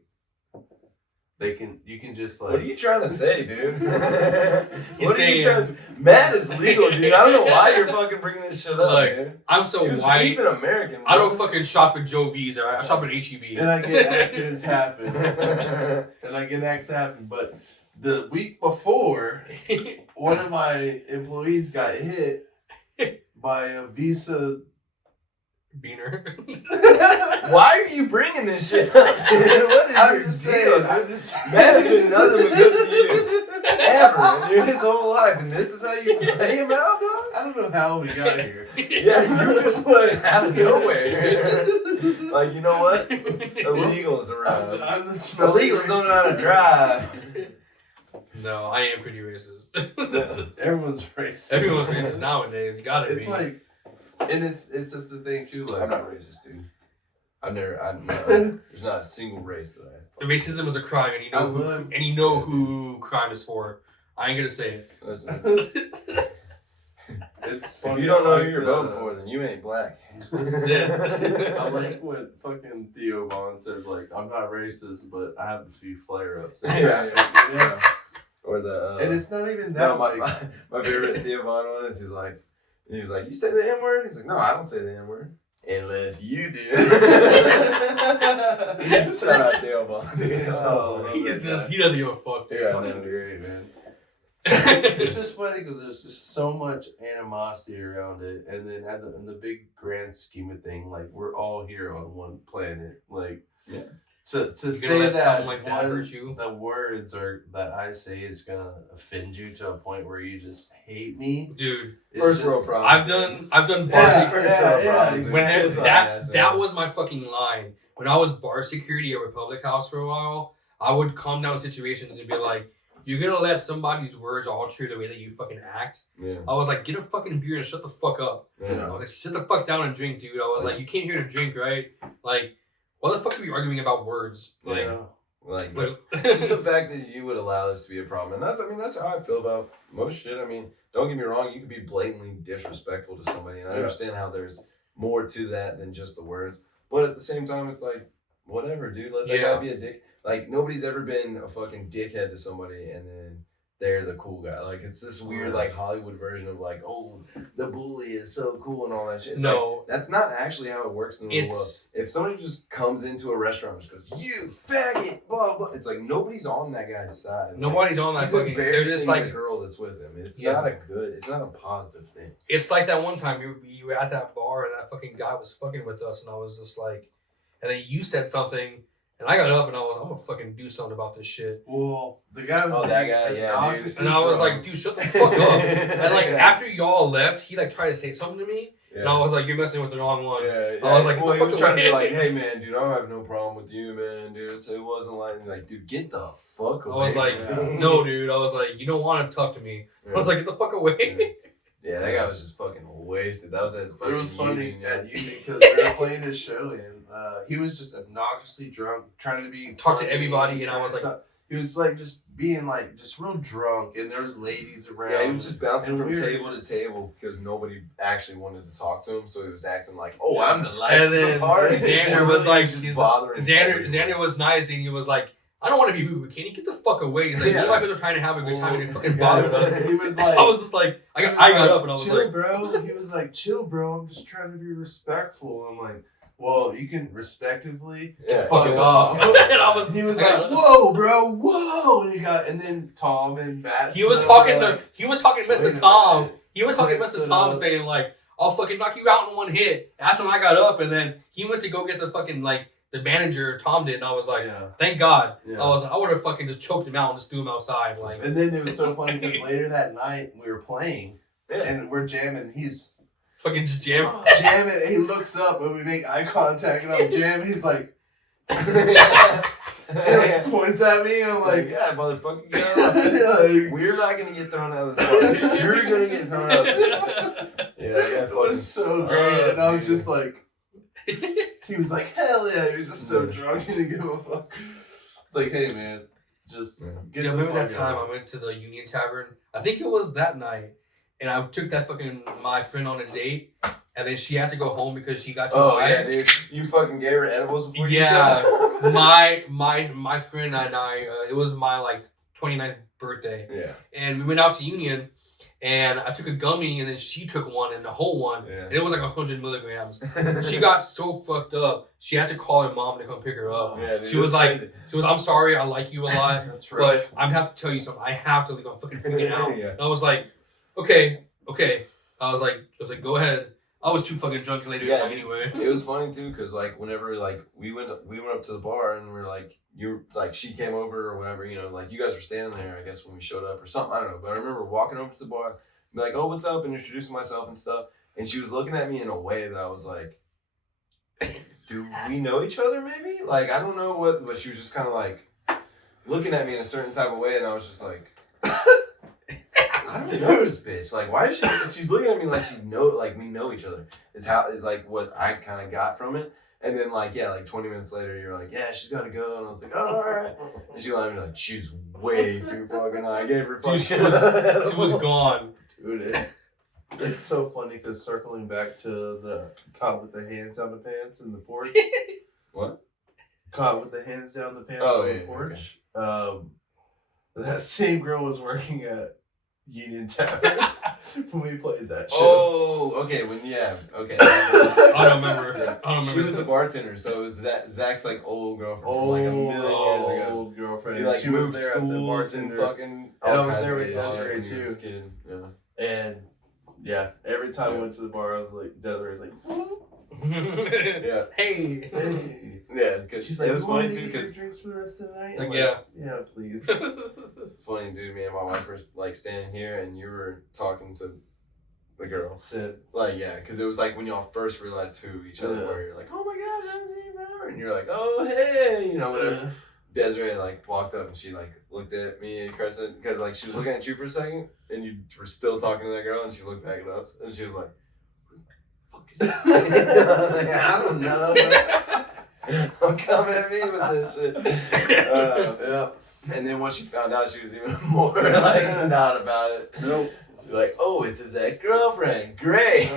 you can just like. What are you trying to say, dude? He's What are you saying- trying to say? Matt is legal, dude. I don't know why you're fucking bringing this shit up, Look, man. I'm so He's white. an American. I don't bro. fucking shop at Joe V's, alright? I shop at HEB. And I get accidents happen. But the week before, one of my employees got hit by a Visa. Beaner. Why are you bringing this shit up, dude? What is I'm your just deal, saying. dude? I'm just. Matt has been nothing but good to you ever in his whole life, and this is how you pay him out, dog? I don't know how we got here. Yeah, you just went out of nowhere. Like, you know what? Illegals around. I'm the smelly Illegals don't know how to racist. drive. No, I am pretty racist. Everyone's racist. Everyone's racist nowadays. You gotta It's be. like, and it's just the thing too. Like, I'm not racist, dude. There's not a single race that I. Racism is a crime, and you know who crime is for. I ain't gonna say it. Listen, It's if funny. you don't know like who you're voting for, then you ain't black. That's it. I like what fucking Theo Vaughn says. Like, I'm not racist, but I have a few flare-ups. Yeah. Or the. And it's not even that. No, like, my favorite Theo Vaughn one is he's like, you say the N word? He's like, no, I don't say the N word. Unless you do. Shout out Theo Vaughn, dude. It's so funny. He doesn't give a fuck. Yeah, It's I know. fucking great, man. It's just funny because there's just so much animosity around it, and then in the big grand scheme of thing, like we're all here on one planet. Like, yeah. To You're say gonna let that something like that one- hurt you? the words are that I say is gonna offend you to a point where you just hate me. Dude, It's First just- world problems. I've done bar Yeah, security. exactly. When Kiss my that ass, that man. was my fucking line. When I was bar security at Republic House for a while, I would calm down situations and be like, "You're gonna let somebody's words alter the way that you fucking act." Yeah. I was like, "Get a fucking beer and shut the fuck up." I Yeah. was like, "Shut the fuck down and drink, dude." I was like, "You came here to drink, right? Like, why the fuck are you arguing about words?" Like, Yeah. Like, like just the fact that you would allow this to be a problem. And that's how I feel about most shit. I mean, don't get me wrong, you could be blatantly disrespectful to somebody, and I understand how there's more to that than just the words. But at the same time, it's like, whatever, dude. Let that guy be a dick. Like, nobody's ever been a fucking dickhead to somebody and then they're the cool guy. Like, it's this weird, like, Hollywood version of, like, oh, the bully is so cool and all that shit. It's no, like, that's not actually how it works in the real world. If somebody just comes into a restaurant and just goes, "You faggot," blah blah, it's like nobody's on that guy's side. nobody's on that He's fucking. They're embarrassing just like the girl that's with him. It's Yeah. not it's not a positive thing. It's like that one time you were at that bar and that fucking guy was fucking with us, and I was just like, and then you said something, and I got up and I was, I'm gonna fucking do something about this shit. Well, the guy was. Oh, that guy, yeah, dude. obviously And I was drunk. like, dude, shut the fuck up. And like after y'all left, he like tried to say something to me, and I was like, you're messing with the wrong one. Yeah, I was like, well, get he the was fuck trying to be away. like, "Hey, man, dude, I don't have no problem with you, man, dude." So it wasn't like, dude, get the fuck away. I was like, Yeah. no, dude. I was like, you don't want to talk to me. I was like, get the fuck away. Yeah, that guy was just fucking wasted. That was at It fucking was funny Union, at Union because we were playing this show and he was just obnoxiously drunk, trying to be Talk to funny, everybody, and I trying was to like- talk- he was like just being like just real drunk, and there was ladies around. Yeah, he was just bouncing And from we were table just- to table because nobody actually wanted to talk to him, so he was acting like, "Oh, I'm the life And of the then party." Xander And was really like, just he's- bothering Xander everybody. was nice, and he was like, I don't want to be rude, but can you get the fuck away? He's like, me and my friends are trying to have a good time and you're fucking bothering us. He was like, I was just like, I got up and I was chill, like, bro. He was like, chill, bro. I'm just trying to be respectful. I'm like, well, you can respectively fuck off. And he was like, whoa, bro, whoa. And then Tom and Matt. He was talking mess to Tom. He was talking mess to Tom, saying like, I'll fucking knock you out in one hit. That's when I got up, and then he went to go get the fucking like the manager. Tom did, and I was like, thank God. Yeah. I would have fucking just choked him out and just threw him outside. Like, and then it was so funny because later that night we were playing, and we're jamming. He's fucking just jamming. Jamming. And he looks up, and we make eye contact, and I'm jamming. He's like. He like points at me and I'm like, yeah, motherfucker, get out. We're not gonna get thrown out of this party. You're gonna get thrown out of this party. Yeah, it was so great. And I was just like, he was like, hell yeah. He was just so drunk, he didn't give a fuck. It's like, hey man, just get the remember fuck that time out. I went to the Union Tavern? I think it was that night. And I took that fucking, my friend on a date. And then she had to go home because she got too high. Yeah, dude. You fucking gave her edibles before you showed up? my friend and I, it was my like 29th birthday. Yeah. And we went out to Union and I took a gummy and then she took one and the whole one. Yeah. And it was like 100 milligrams. She got so fucked up, she had to call her mom to come pick her up. Yeah, dude, she was like, I'm sorry, I like you a lot. That's right. But I have to tell you something. I have to leave. I'm fucking freaking out. And I was like, okay. I was like, go ahead. I was too fucking drunk later anyway. It was funny too, cause like whenever like we went up to the bar and we're like she came over or whatever, you know, like you guys were standing there, I guess when we showed up or something, I don't know. But I remember walking over to the bar, be like, oh, what's up, and introducing myself and stuff, and she was looking at me in a way that I was like, do we know each other maybe? Like I don't know what, but she was just kind of like looking at me in a certain type of way, and I was just like. I don't know this bitch. Like, why is she's looking at me like we know each other. Is like what I kind of got from it. And then like 20 minutes later, you're like, yeah, she's gotta go. And I was like, oh, all right. And she let me like, she's way too fucking high. I gave her fucking. She was gone. Dude, it's so funny because circling back to the cop with the hands down the pants in the porch. What? Cop with the hands down the pants on the porch. Okay. That same girl was working at Union Tavern when we played that shit. Oh, okay. Okay. I don't remember. She was the bartender, so it was Zach's like old girlfriend from like a million years ago. Old girlfriend. He like she moved was there at the bartender. And I was there with Desiree too. Yeah. And yeah, every time we went to the bar, I was like, Desiree was like, yeah. Hey. Yeah, because she's like, it was funny too because drinks for the rest of the night. Like, yeah, please. Funny, dude. Me and my wife were like standing here, and you were talking to the girl. Sid. Like, yeah, because it was like when y'all first realized who each other were. You're like, oh my gosh, I haven't seen you forever, and you're like, oh hey, you know, whatever. Desiree like walked up and she like looked at me and Crescent because like she was looking at you for a second, and you were still talking to that girl, and she looked back at us, and she was like, "Fuck is that?" Like, I don't know. Don't come at me with this shit. Yeah. And then once she found out, she was even more like not about it. Nope. Like, oh, it's his ex-girlfriend. Great.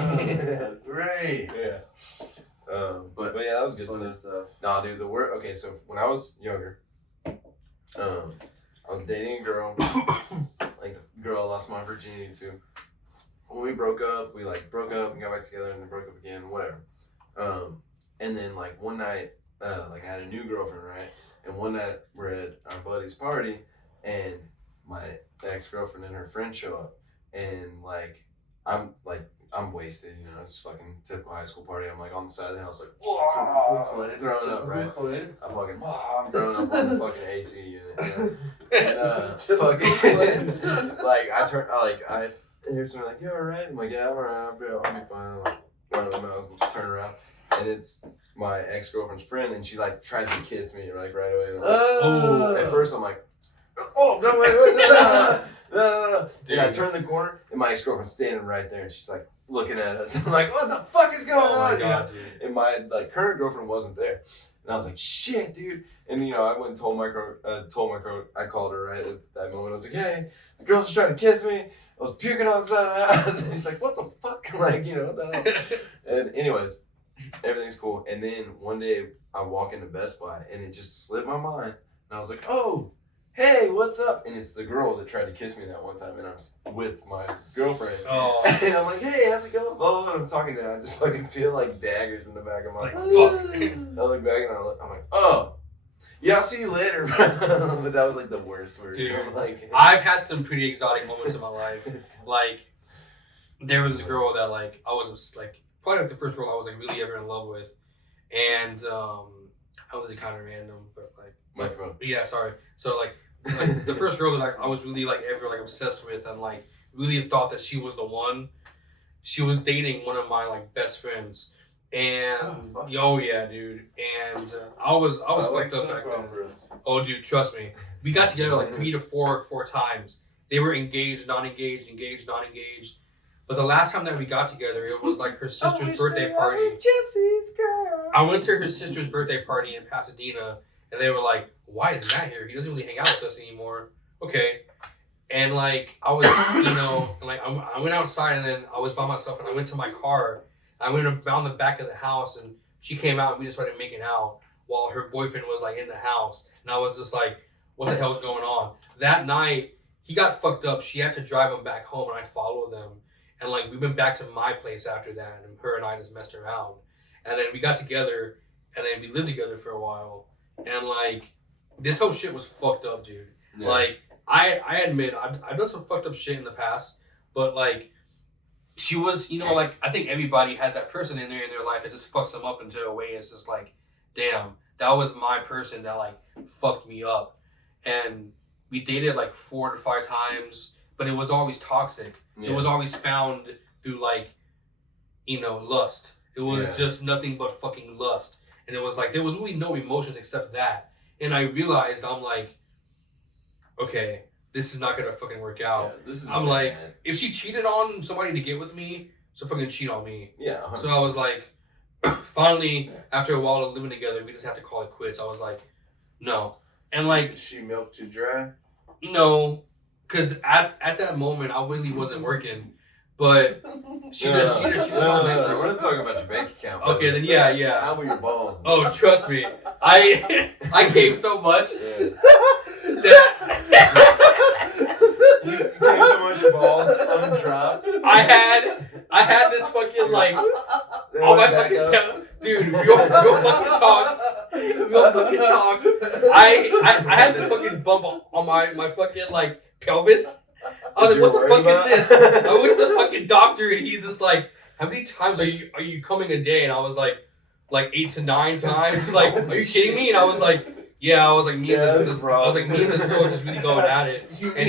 Great. Yeah. But yeah, that was good stuff. Nah, dude, the word. Okay, so when I was younger, I was dating a girl, like the girl I lost my virginity to. When we broke up, we broke up and got back together and then broke up again, whatever. And then like one night, I had a new girlfriend, right? And one night we're at our buddy's party, and my ex-girlfriend and her friend show up, and I'm wasted, you know, it's fucking typical high school party. I'm like on the side of the house, like, whoa, throwing up, right? I'm throwing up on the fucking AC unit, you know? And fucking, like I hear something like, you alright? I'm like, yeah, I'm alright, I'll be fine. I'm like, run my mouth and turn around, and it's my ex-girlfriend's friend, and she like tries to kiss me like right away. And I'm like, oh! At first I'm like, oh no, wait, no. Dude, I turn the corner, and my ex-girlfriend's standing right there, and she's like looking at us. I'm like, what the fuck is going on? My God, dude. And my current girlfriend wasn't there, and I was like, shit, dude. And you know, I went and told my I called her right at that moment. I was like, hey, the girl's trying to kiss me. I was puking on the side of the house, and she's like, what the fuck? Like, you know, what the hell? And anyways, everything's cool. And then one day I walk into Best Buy, and it just slipped my mind. And I was like, oh, hey, what's up? And it's the girl that tried to kiss me that one time, and I'm with my girlfriend. Oh. And I'm like, hey, how's it going? Oh, and I'm talking to her. I just fucking feel like daggers in the back of my Like, head. fuck. I look back and I'm like, oh, yeah, I'll see you later. But that was like the worst word. Dude, I'm like, I've had some pretty exotic moments in my life. Like, there was this girl that, like, I was, like, probably like the first girl I was, like, really ever in love with. And, I was kind of random, but, like, microphone. yeah, sorry. So, like the first girl that I was really, like, ever, like, obsessed with and, like, really thought that she was the one. She was dating one of my, like, best friends. And, oh yeah, dude. And I was fucked up back then. Oh, dude, trust me. We got together, like, 3 to 4 times. They were engaged, not engaged, engaged, not engaged. But the last time that we got together, it was, like, her sister's birthday party. Jesse's girl. I went to her sister's birthday party in Pasadena, and they were like, why is Matt here? He doesn't really hang out with us anymore. Okay. And, like, I was, you know, and, like, I went outside, and then I was by myself, and I went to my car. I went around the back of the house, and she came out, and we just started making out while her boyfriend was, like, in the house. And I was just like, what the hell's going on? That night, he got fucked up. She had to drive him back home, and I followed them. And, like, we went back to my place after that, and her and I just messed around. And then we got together, and then we lived together for a while. And, like, this whole shit was fucked up, dude. Yeah. Like, I admit, I've done some fucked up shit in the past, but, like, she was, you know, like, I think everybody has that person in their life that just fucks them up into a way it's just like, damn, that was my person that, like, fucked me up. And we dated, like, 4 to 5 times, but it was always toxic. Yeah. It was always found through, like, you know, lust. It was just nothing but fucking lust. And it was like, there was really no emotions except that. And I realized, I'm like, okay, this is not gonna fucking work out. Yeah, I'm like, if she cheated on somebody to get with me, so fucking cheat on me. Yeah. 100%. So I was like, finally, after a while of living together, we just have to call it quits. I was like, no. And like, she milked you dry? No, because at that moment I really wasn't working. But she does. We're not talking about your bank account. Okay, then yeah. How were your balls? Oh, trust me, I came so much that you came so much your balls undropped. I had this fucking like all my fucking dude, real fucking talk. I had this fucking bump on my fucking like pelvis. I was like, what the fuck is this? I went to the fucking doctor and he's just like, how many times are you coming a day? And I was like 8 to 9 times. He's like, are you kidding me? And I was like, yeah. I was like, me and this girl are just really going at it. And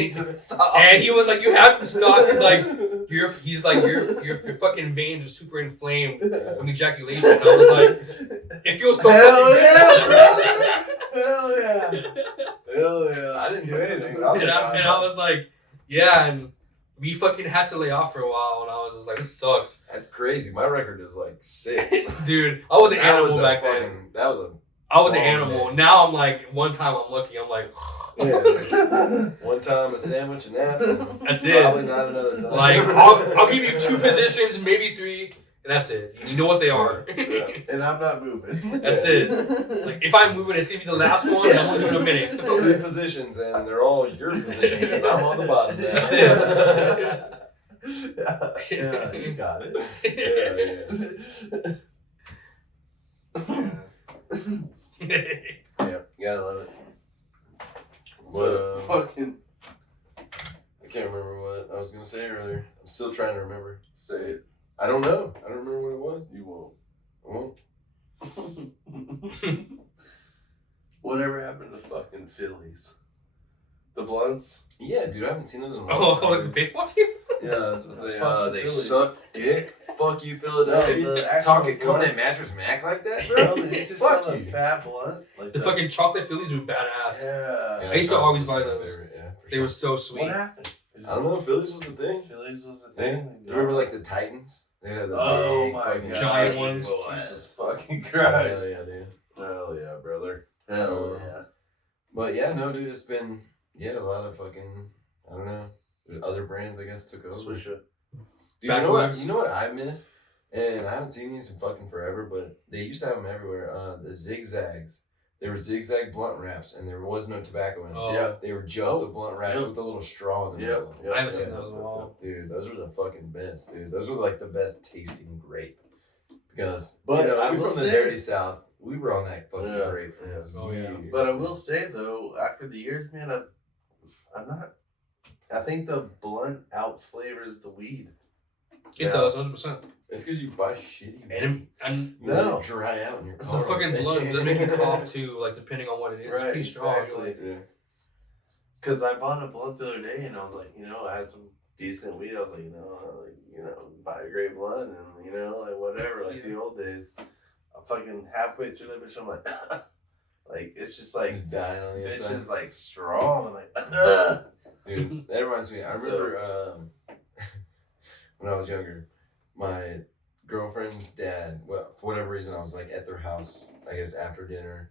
he was like, you have to stop. He's like, your fucking veins are super inflamed from ejaculation. And I was like, it feels so Hell yeah, Hell yeah. Hell yeah. I didn't do anything. And I was like, yeah, and we fucking had to lay off for a while, and I was just like, this sucks. That's crazy. My record is like 6. Dude, I was an animal back then. I was an animal. Day. Now I'm like, one time I'm lucky. I'm like, one time a sandwich and napkins. That's it. Probably not another time. Like, I'll give you 2 positions, maybe 3, and that's it. You know what they are. Yeah. And I'm not moving. That's it. Like, if I'm moving, it's gonna be the last one, and I'm only doing a minute. 3 positions, and they're all your positions, because I'm on the bottom now. That's it. Yeah, you got it. Yeah, you gotta love it. So, fucking... I can't remember what I was gonna say earlier. I'm still trying to remember. Say it. I don't know. I don't remember what it was. You won't. I won't. Whatever happened to fucking Phillies? The Blunts? Yeah, dude, I haven't seen those in a long time. Oh, the baseball team? Yeah, that's what they Phillies. suck dick. Fuck you, Philadelphia. Talking coming at Mattress Mac like that, bro? They used to Fuck sell a you. fat blunt. Like The fucking chocolate Phillies were badass. Yeah. I used to always buy those. Favorite, yeah, They were so sweet. What happened? I don't know. Phillies was the thing. Phillies was the thing. You remember like the Titans? They had the big my fucking God. giant ones. Jesus fucking Christ. Hell yeah, dude. Hell yeah, brother. Hell yeah. But yeah, no, dude, it's been a lot of fucking, I don't know, other brands I guess took over. Swish it. Dude, you know what I miss? And I haven't seen these in fucking forever, but they used to have them everywhere. The zigzags. They were zigzag blunt wraps, and there was no tobacco in them. Oh. Yeah. They were just the blunt wraps Yep. with a little straw in the Yep. middle. Yep. I haven't seen those in a while. Dude, those were the fucking best, dude. Those were like the best tasting grape. Because, But I we're will from the say- dirty South. We were on that fucking Yeah. grape for Yeah. Oh, yeah. years. But I will say though, after the years, man, I'm not. I think the blunt out flavors the weed. It does, 100%. It's because you buy shitty. And You let No. it dry out in your the car. fucking blunt does make you cough too, like depending on what it is. It's Right, pretty strong. exactly. Yeah. Because I bought a blunt the other day, and I was like, I had some decent weed. I was like, buy a great blunt, and like whatever, like the old days. I'm fucking halfway through that bitch. I'm like, like it's just like Just dying on the it's inside. just like strong. I'm like, Dude, that reminds me. I remember when I was younger, my girlfriend's dad. Well, for whatever reason, I was like at their house. I guess after dinner,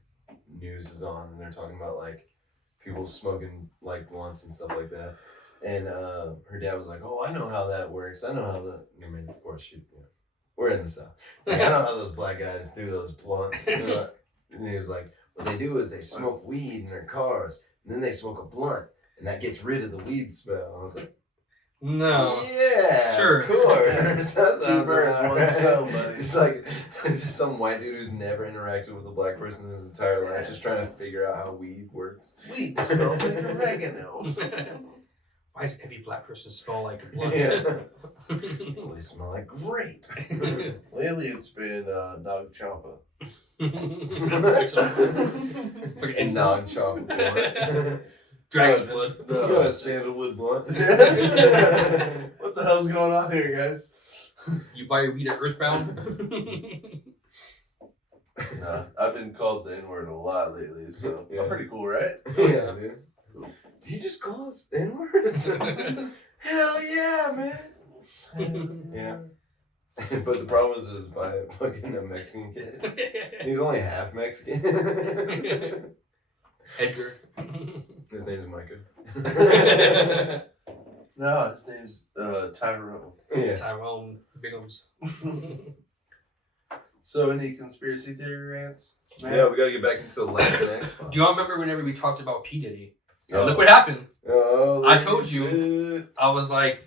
news is on, and they're talking about like people smoking like blunts and stuff like that. And her dad was like, "Oh, I know how that works. I know how that." I mean, of course, we're in the South. Like, I know how those black guys do those blunts. And he was like, "What they do is they smoke weed in their cars, and then they smoke a blunt, and that gets rid of the weed smell." I was like, No. "Yeah, Sure. of course." That Two sounds birds, about one right. stone, buddy. It's like just some white dude who's never interacted with a black person in his entire life, just trying to figure out how weed works. weed smells like oregano. Why does every black person smell like a blunt? Yeah. They smell like grape. Lately, it's been Nog Champa. Fucking And incense. nog chomp blunt. Dragon's No, blood. no, You got a it's- sandalwood blunt. What the hell's going on here, guys? You buy your weed at Earthbound? Nah, I've been called the N-word a lot lately, so Yeah. I'm pretty cool, right? Yeah, dude. Did you just call us N-words? Hell yeah, man. Yeah. But the problem is by a fucking Mexican kid. He's only half Mexican. Edgar. His name's Micah. No, his name's Tyrone. Yeah. Tyrone Biggums. So, any conspiracy theory rants? man? Yeah, we gotta get back into the LatinX Files. Do y'all remember whenever we talked about P. Diddy? Oh. Look what happened. Oh, I told you. shit. I was like,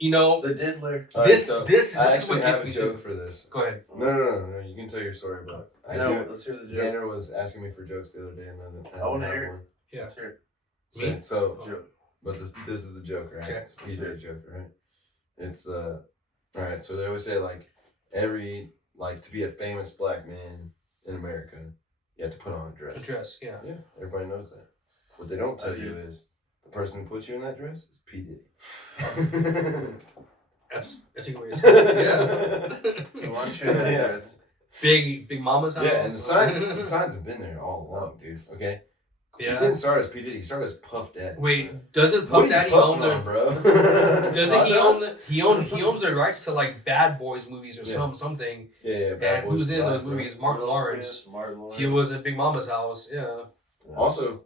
The diddler. All this so is I what actually gets have a me joke to. for this. Go ahead. No. You can tell your story about it. No, let's hear the joke. Xander was asking me for jokes the other day, and then I wanna didn't have hear it. one. Yeah. Let's hear Me? So, Joke. but this is the joke, right? Okay. It's a P-Diddy joke, right? It's all right. So they always say to be a famous black man in America, you have to put on a dress. A dress, yeah. Yeah, everybody knows that. What they don't tell I you do. is the person who put you in that dress is P. Diddy. That's a good way to say it. Yeah. He wants you in that Yeah. dress. Big Mama's house. Yeah, and the signs have been there all along, dude. Okay. He Yeah. didn't start as P. Diddy. He started as Puff Daddy. Wait, doesn't What Puff are you Daddy puffing own on, the? bro? Doesn't he owns the rights to like Bad Boys movies or Yeah. something? Yeah. Bad And Boys who's in Live, those bro. movies? Martin Will Lawrence. Smith, Martin Lawrence. He was in Big Mama's house. Yeah. Also,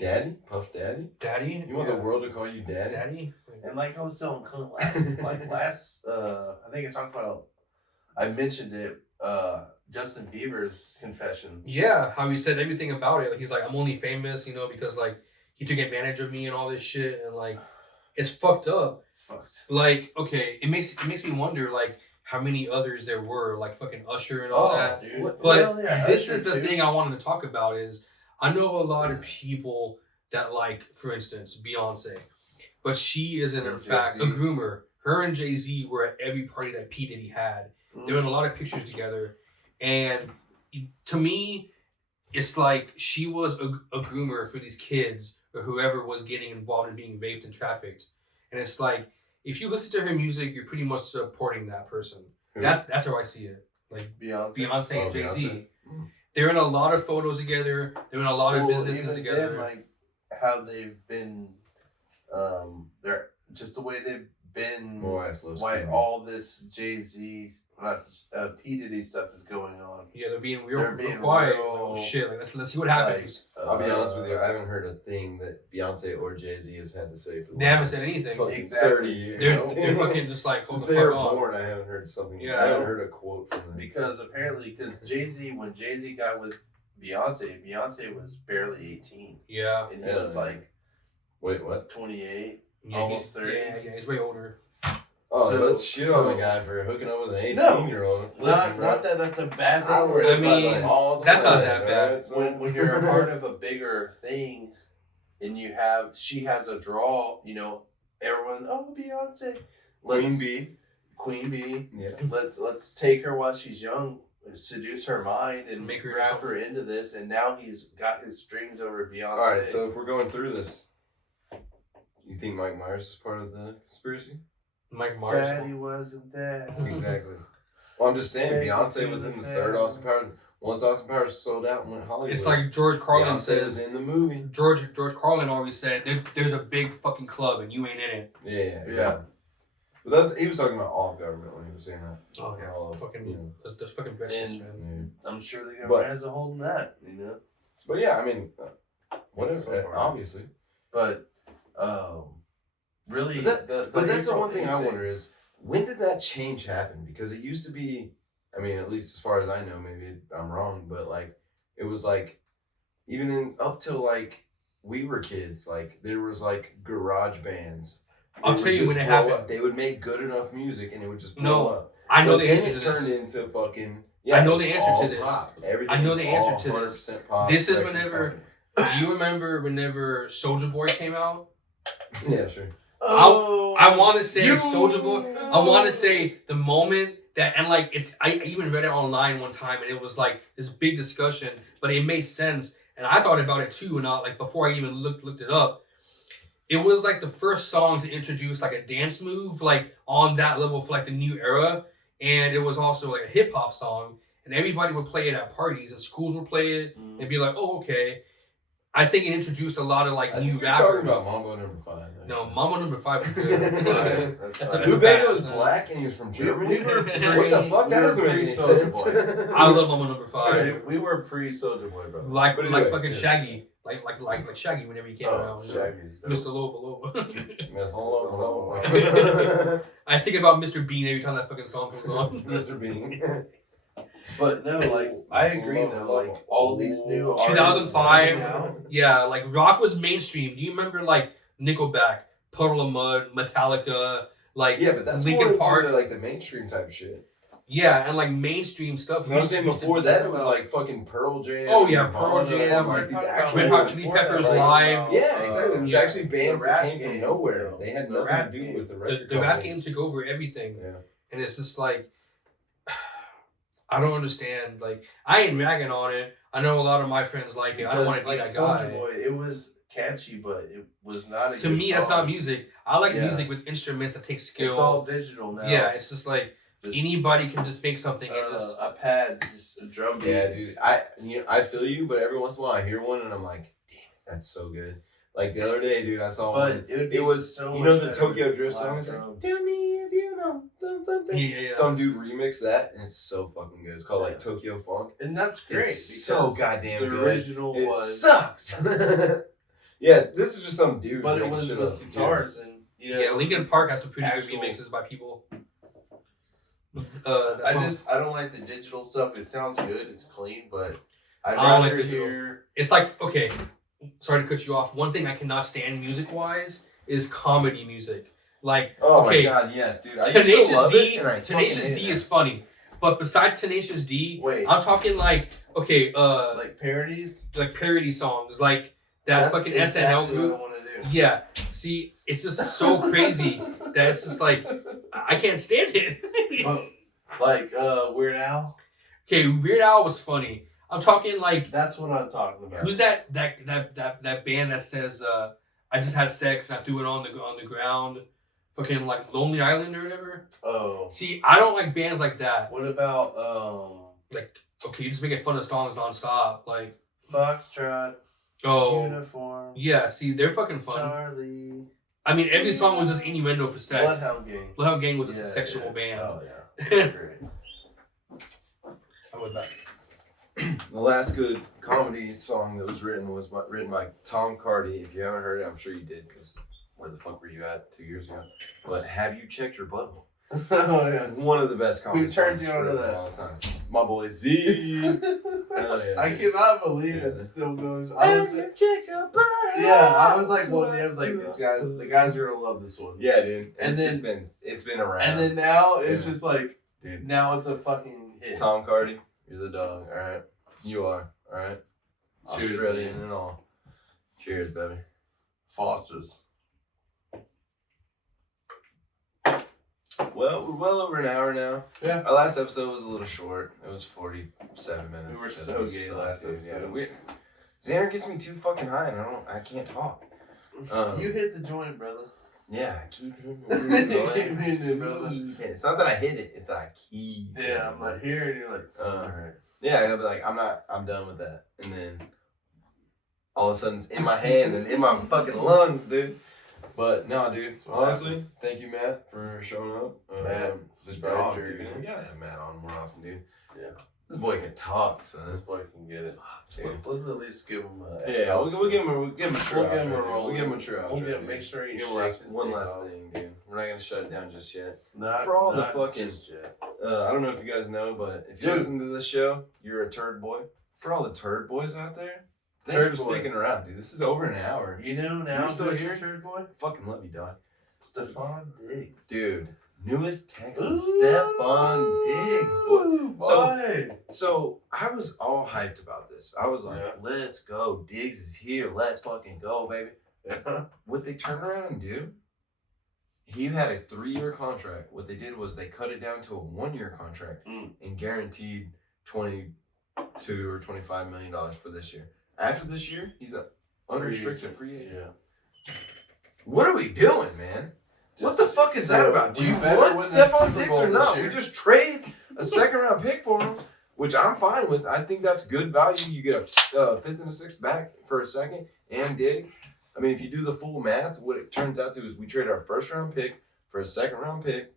Daddy, Puff Daddy. Daddy. You want the world to call you Daddy? Daddy. And like I was telling Clint last, I think I mentioned it, Justin Bieber's confessions. Yeah, how he said everything about it. Like, he's like, I'm only famous, because like he took advantage of me and all this shit, and like it's fucked up. It's fucked. Like, okay, it makes me wonder like how many others there were, like fucking Usher and all that. Dude. But Well, yeah, this Usher is the too. thing I wanted to talk about is I know a lot of people that like, for instance, Beyonce, but she isn't in Or fact a Jay-Z. groomer. Her and Jay-Z were at every party that P. Diddy had. They were in a lot of pictures together, and to me, it's like she was a groomer for these kids or whoever was getting involved in being vaped and trafficked. And it's like, if you listen to her music, you're pretty much supporting that person. Who? That's how I see it. Like Beyonce and Jay-Z. Beyonce. They're in a lot of photos together. They're in a lot of businesses even together. Then, like how they've been, they're just the way they've been. My wife loves Why P. all this Jay-Z, not P Diddy stuff is going on? Yeah, they're being They're real being quiet. real, Oh, shit, like, let's see what happens. I'll be honest with you, I haven't heard a thing that Beyonce or Jay-Z has had to say for the They haven't last said anything. fucking Exactly. 30 years. They're fucking just like, hold Since the they were fuck on. born, I haven't heard something. Yeah. I haven't heard a quote from them. Because apparently, when Jay-Z got with Beyonce. Beyonce was barely 18. Yeah. And he was like, wait, what? 28, Yeah, almost 30. Yeah, he's way older. Oh, So- let's shit on the guy for hooking up with an 18-year-old. Not that that's a bad thing. I mean, that's not that bad. When you're a part of a bigger thing, and she has a draw, everyone, Beyonce, Queen Bee. Yeah. Let's take her while she's young, seduce her mind, and Make her wrap her into this. And now he's got his strings over Beyonce. All right, so if we're going through this, you think Mike Myers is part of the conspiracy? Mike Myers. Daddy wasn't there. Exactly. Well, I'm just saying, Take Beyonce it was to in the the third family. Austin Powers. Once Austin Powers sold out and went to Hollywood. It's like George Carlin Beyonce was says. in the movie. George Carlin always said, "There's a big fucking club and you ain't in it." Yeah. But he was talking about all of government when he was saying that. Oh yeah, All of, fucking those fucking bitches, And- man. Yeah. I'm sure the But- government has a hold in that, But yeah, I mean, whatever. So hard. Obviously. But really, But that's the April one thing I thing- wonder is, when did that change happen? Because it used to be, I mean, at least as far as I know, maybe I'm wrong, but like, it was like, even up till like we were kids, like there was like garage bands. I'll They tell would you just when it blow happened. up. They would make good enough music and it would just blow No, up. I know But the then answer it to turned this. into fucking. I know it's the answer all to this. pop. Everything I know is the answer to all this. 100% pop This is record whenever- companies. Do you remember whenever Soulja Boy came out? Yeah, sure. I want to say Soulja Boy. I want to say the moment that, and like I even read it online one time, and it was like this big discussion, but it made sense, and I thought about it too, and like before I even looked it up. It was like the first song to introduce like a dance move, like on that level for like the new era, and it was also like a hip hop song, and everybody would play it at parties, and schools would play it, and be like, "Oh, okay." I think it introduced a lot of like I new think you're rappers. talking about Mambo number 5. No, Mambo number 5 was good. That's Right. That's That's a- fine. that's Lou Bega badass was song. black and he was from Germany. We were What the fuck? That doesn't make any sense. I love Mambo number 5. We were pre-Soldier Boy, bro. Like But like anyway, fucking yeah. Shaggy. Like Shaggy whenever he came around. Shaggy's dope. Mr. Lova. Miss Hello. I think about Mr. Bean every time that fucking song comes on. Mr. Bean. But no, like I agree though. Like all these new artists 2005. coming out, Yeah, like rock was mainstream. Do you remember like Nickelback, Puddle of Mud, Metallica, like Yeah, but that's more Linkin into Park? like the mainstream type shit. Yeah, and like mainstream stuff. You know what I'm saying? Before that, it was like fucking Pearl Jam. Oh, yeah, Pearl Nirvana, Jam. like these We're talking actual Red about Hot Chili before that, Peppers like, live. Yeah, exactly. It was yeah, actually bands the that rap came game, from nowhere. you know, They had the nothing rap to do game. with the record The rap game companies. took over everything. Yeah. And it's just like, I don't understand. Like, I ain't ragging on it. I know a lot of my friends like it. I don't want to be like that Soulja guy. Boy, it was catchy, but it was not a To good me, that's song. not music. I like Yeah. music with instruments that take skill. It's all digital now. Yeah, it's just like Just, anybody can just make something and just. a pad, just a drum beat. Yeah, dude. I feel you, but every once in a while I hear one and I'm like, damn, that's so good. Like the other day, dude, I saw one. But it would be It was so you much know the better Tokyo with Drift live song. It's like, drums. tell me if you know. Dun, dun, dun. Yeah. Some dude remixed that and it's so fucking good. It's called like Yeah. Tokyo Funk. And that's great. It's so because goddamn the good. original It was, sucks. Yeah, this is just some dude. but it making was shit with up. guitars and Yeah, Linkin Park has some pretty actual- good remixes by people. That song- I don't like the digital stuff. It sounds good. It's clean, but I'd I don't like rather digital. hear. It's like, okay, sorry to cut you off. One thing I cannot stand music-wise is comedy music. Like, Oh okay, my god, yes, dude. I used Tenacious to love D, it, and I Tenacious fucking D hate is funny, but besides Tenacious D, Wait. I'm talking like, okay, Like parodies. like parody songs, like that That's fucking exactly SNL group. What I want to do. Yeah, see, it's just so crazy that it's just like I can't stand it. Like Weird Al. Okay, Weird Al was funny. I'm talking like, That's what I'm talking about. who's that band that says I just had sex and I threw it on the ground, fucking like Lonely Island or whatever. Oh. See, I don't like bands like that. What about Like, okay, you're just making fun of songs nonstop. Like, Foxtrot, oh, Uniform, yeah, see, they're fucking fun. Charlie, I mean, every song was just innuendo for sex. Bloodhound Gang. Bloodhound Gang was just a Yeah, sexual yeah. band. Oh yeah. Great. How about that? The last good comedy song that was written by Tom Cardy. If you haven't heard it, I'm sure you did, because where the fuck were you at 2 years ago? But Have You Checked Your Butthole? Oh yeah. One of the best comedy Who turned songs you on to written that? of all time. My boy Z. Hell yeah. I cannot believe Yeah. it's still going. I was like, one day I was like, the guys are gonna love this one. Yeah, dude. And It's been around. And then now it's Yeah. just like, Dude. now it's a fucking hit. Tom Cardy, you're the dog. All right, you are. All right. Cheers, Australian man. and all. Cheers, baby. Foster's. Well, we're well over an hour now. Yeah. Our last episode was a little short. It was 47 minutes. We were because so we gay sucked, last dude. episode. Yeah, Xander gets me too fucking high, and I can't talk. You hit the joint, brother. Yeah, I keep hitting You it. keep hitting it, brother. It's not that I hit it; it's that I keep. Yeah, I'm like here, and you're like, all right. Yeah, I'll be like, I'm done with that, and then all of a sudden it's in my hand and in my fucking lungs, dude. But no, dude. Honestly, thank you, Matt, for showing up. Matt, the spread dog, your- dude. We gotta have Matt on more often, dude. Yeah. This boy can talk, son. This boy can get it. Dude. Let's at least give him. Yeah, we'll give him a true We'll give him a outro, roll. We'll give him a true outro. We'll dude. make sure he Give him shakes his one dick last off. thing, dude. We're not gonna shut it down just yet. Not, For all the not fucking- just yet. I don't know if you guys know, but if you Dude. listen to this show, you're a turd boy. For all the turd boys out there, thanks Turd for boy. sticking around, dude. This is over an hour. You know now You're still who's here? your third boy? Fucking love you, dog. Stephon Diggs. Dude, newest Texan, Ooh. Stephon Diggs, boy. Boy. So I was all hyped about this. I was like, Yeah. let's go. Diggs is here. Let's fucking go, baby. Yeah. What they turned around and do, he had a 3-year contract. What they did was they cut it down to a 1-year contract and guaranteed $22 or $25 million for this year. After this year, he's an unrestricted free agent. Yeah. What are we doing, man? What the fuck is that about? Do we you better want win the Stephon Super Diggs Bowl or this not? year. We just trade a second-round pick for him, which I'm fine with. I think that's good value. You get a 5th and a 6th back for a second and Diggs. I mean, if you do the full math, what it turns out to is we trade our first-round pick for a second-round pick,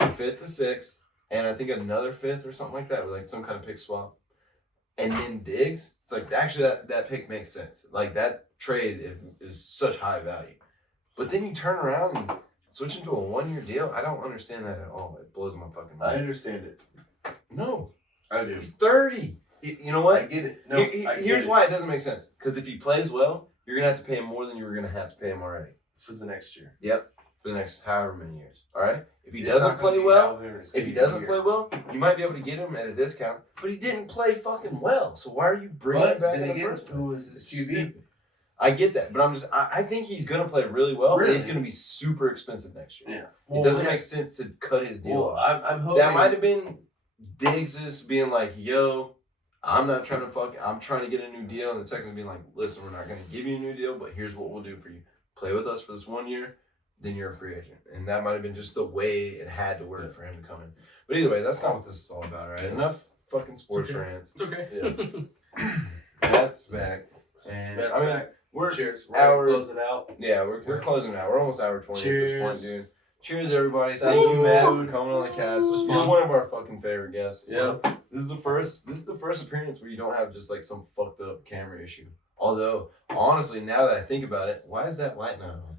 a 5th, a 6th, and I think another 5th or something like that, like some kind of pick swap. And then Diggs, it's like actually that pick makes sense. Like that trade is such high value. But then you turn around and switch into a 1-year deal. I don't understand that at all. It blows my fucking I mind. understand it. No, I do. he's 30. You know I what? get it. No, Here's why it doesn't make sense. Because if he plays well, you're gonna have to pay him more than you were gonna have to pay him already. For the next year. Yep, for the next however many years. All right. If he It's doesn't not gonna play be well, however, it's if gonna he be a doesn't year. play well, you might be able to get him at a discount. But he didn't play fucking well. So why are you bringing him But back then in the again, first place? who was his It's QB? stupid. I get that, but I think he's gonna play really well. Really? But he's gonna be super expensive next year. Yeah. It doesn't make sense to cut his deal Well, off. I'm hoping That might have been Diggs' being like, yo, I'm not trying to I'm trying to get a new deal. And the Texans being like, listen, we're not going to give you a new deal, but here's what we'll do for you. Play with us for this 1 year, then you're a free agent. And that might have been just the way it had to work for him to come in. But either way, that's not what this is all about, right? Enough fucking sports okay. rants. It's okay. That's back. And That's I mean, back. we're Cheers. We're hour- gonna close it out. yeah, we're closing out. We're almost hour 20 at this point, Cheers. dude. Cheers, everybody. Salud. Thank you, Matt, for coming on the cast. was You're fun. one of our fucking favorite guests. Yeah. This is the first appearance where you don't have just like some fucked up camera issue. Although, honestly, now that I think about it, why is that light not on?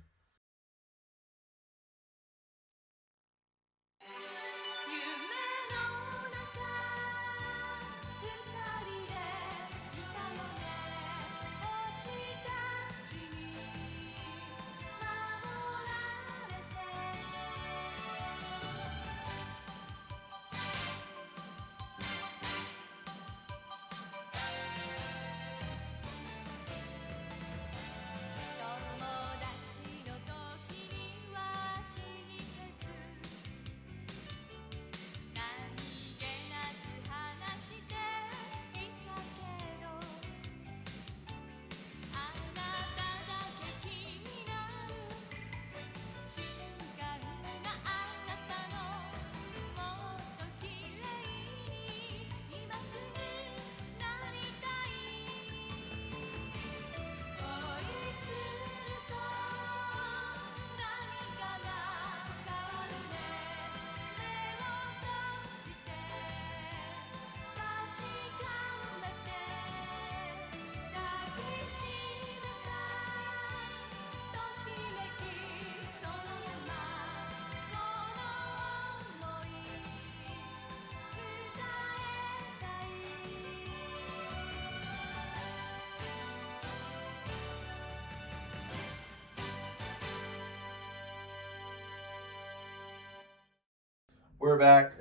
We're back.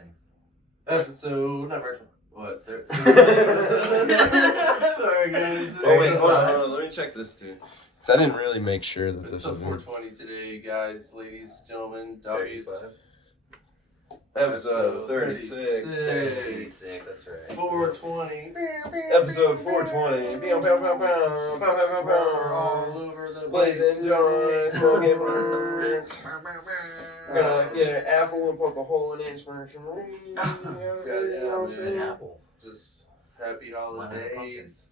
Episode number what? Sorry guys. Oh wait, hold on. Let me check this too. Cause I didn't really make sure that this It's a was 420 today, guys, ladies, gentlemen, doggies. 35. Episode 36. 36, that's right. 420. Episode 420. All over the Blazing joints, smoking blunts. Gonna get an apple and poke a hole in it. An apple. Just happy holidays.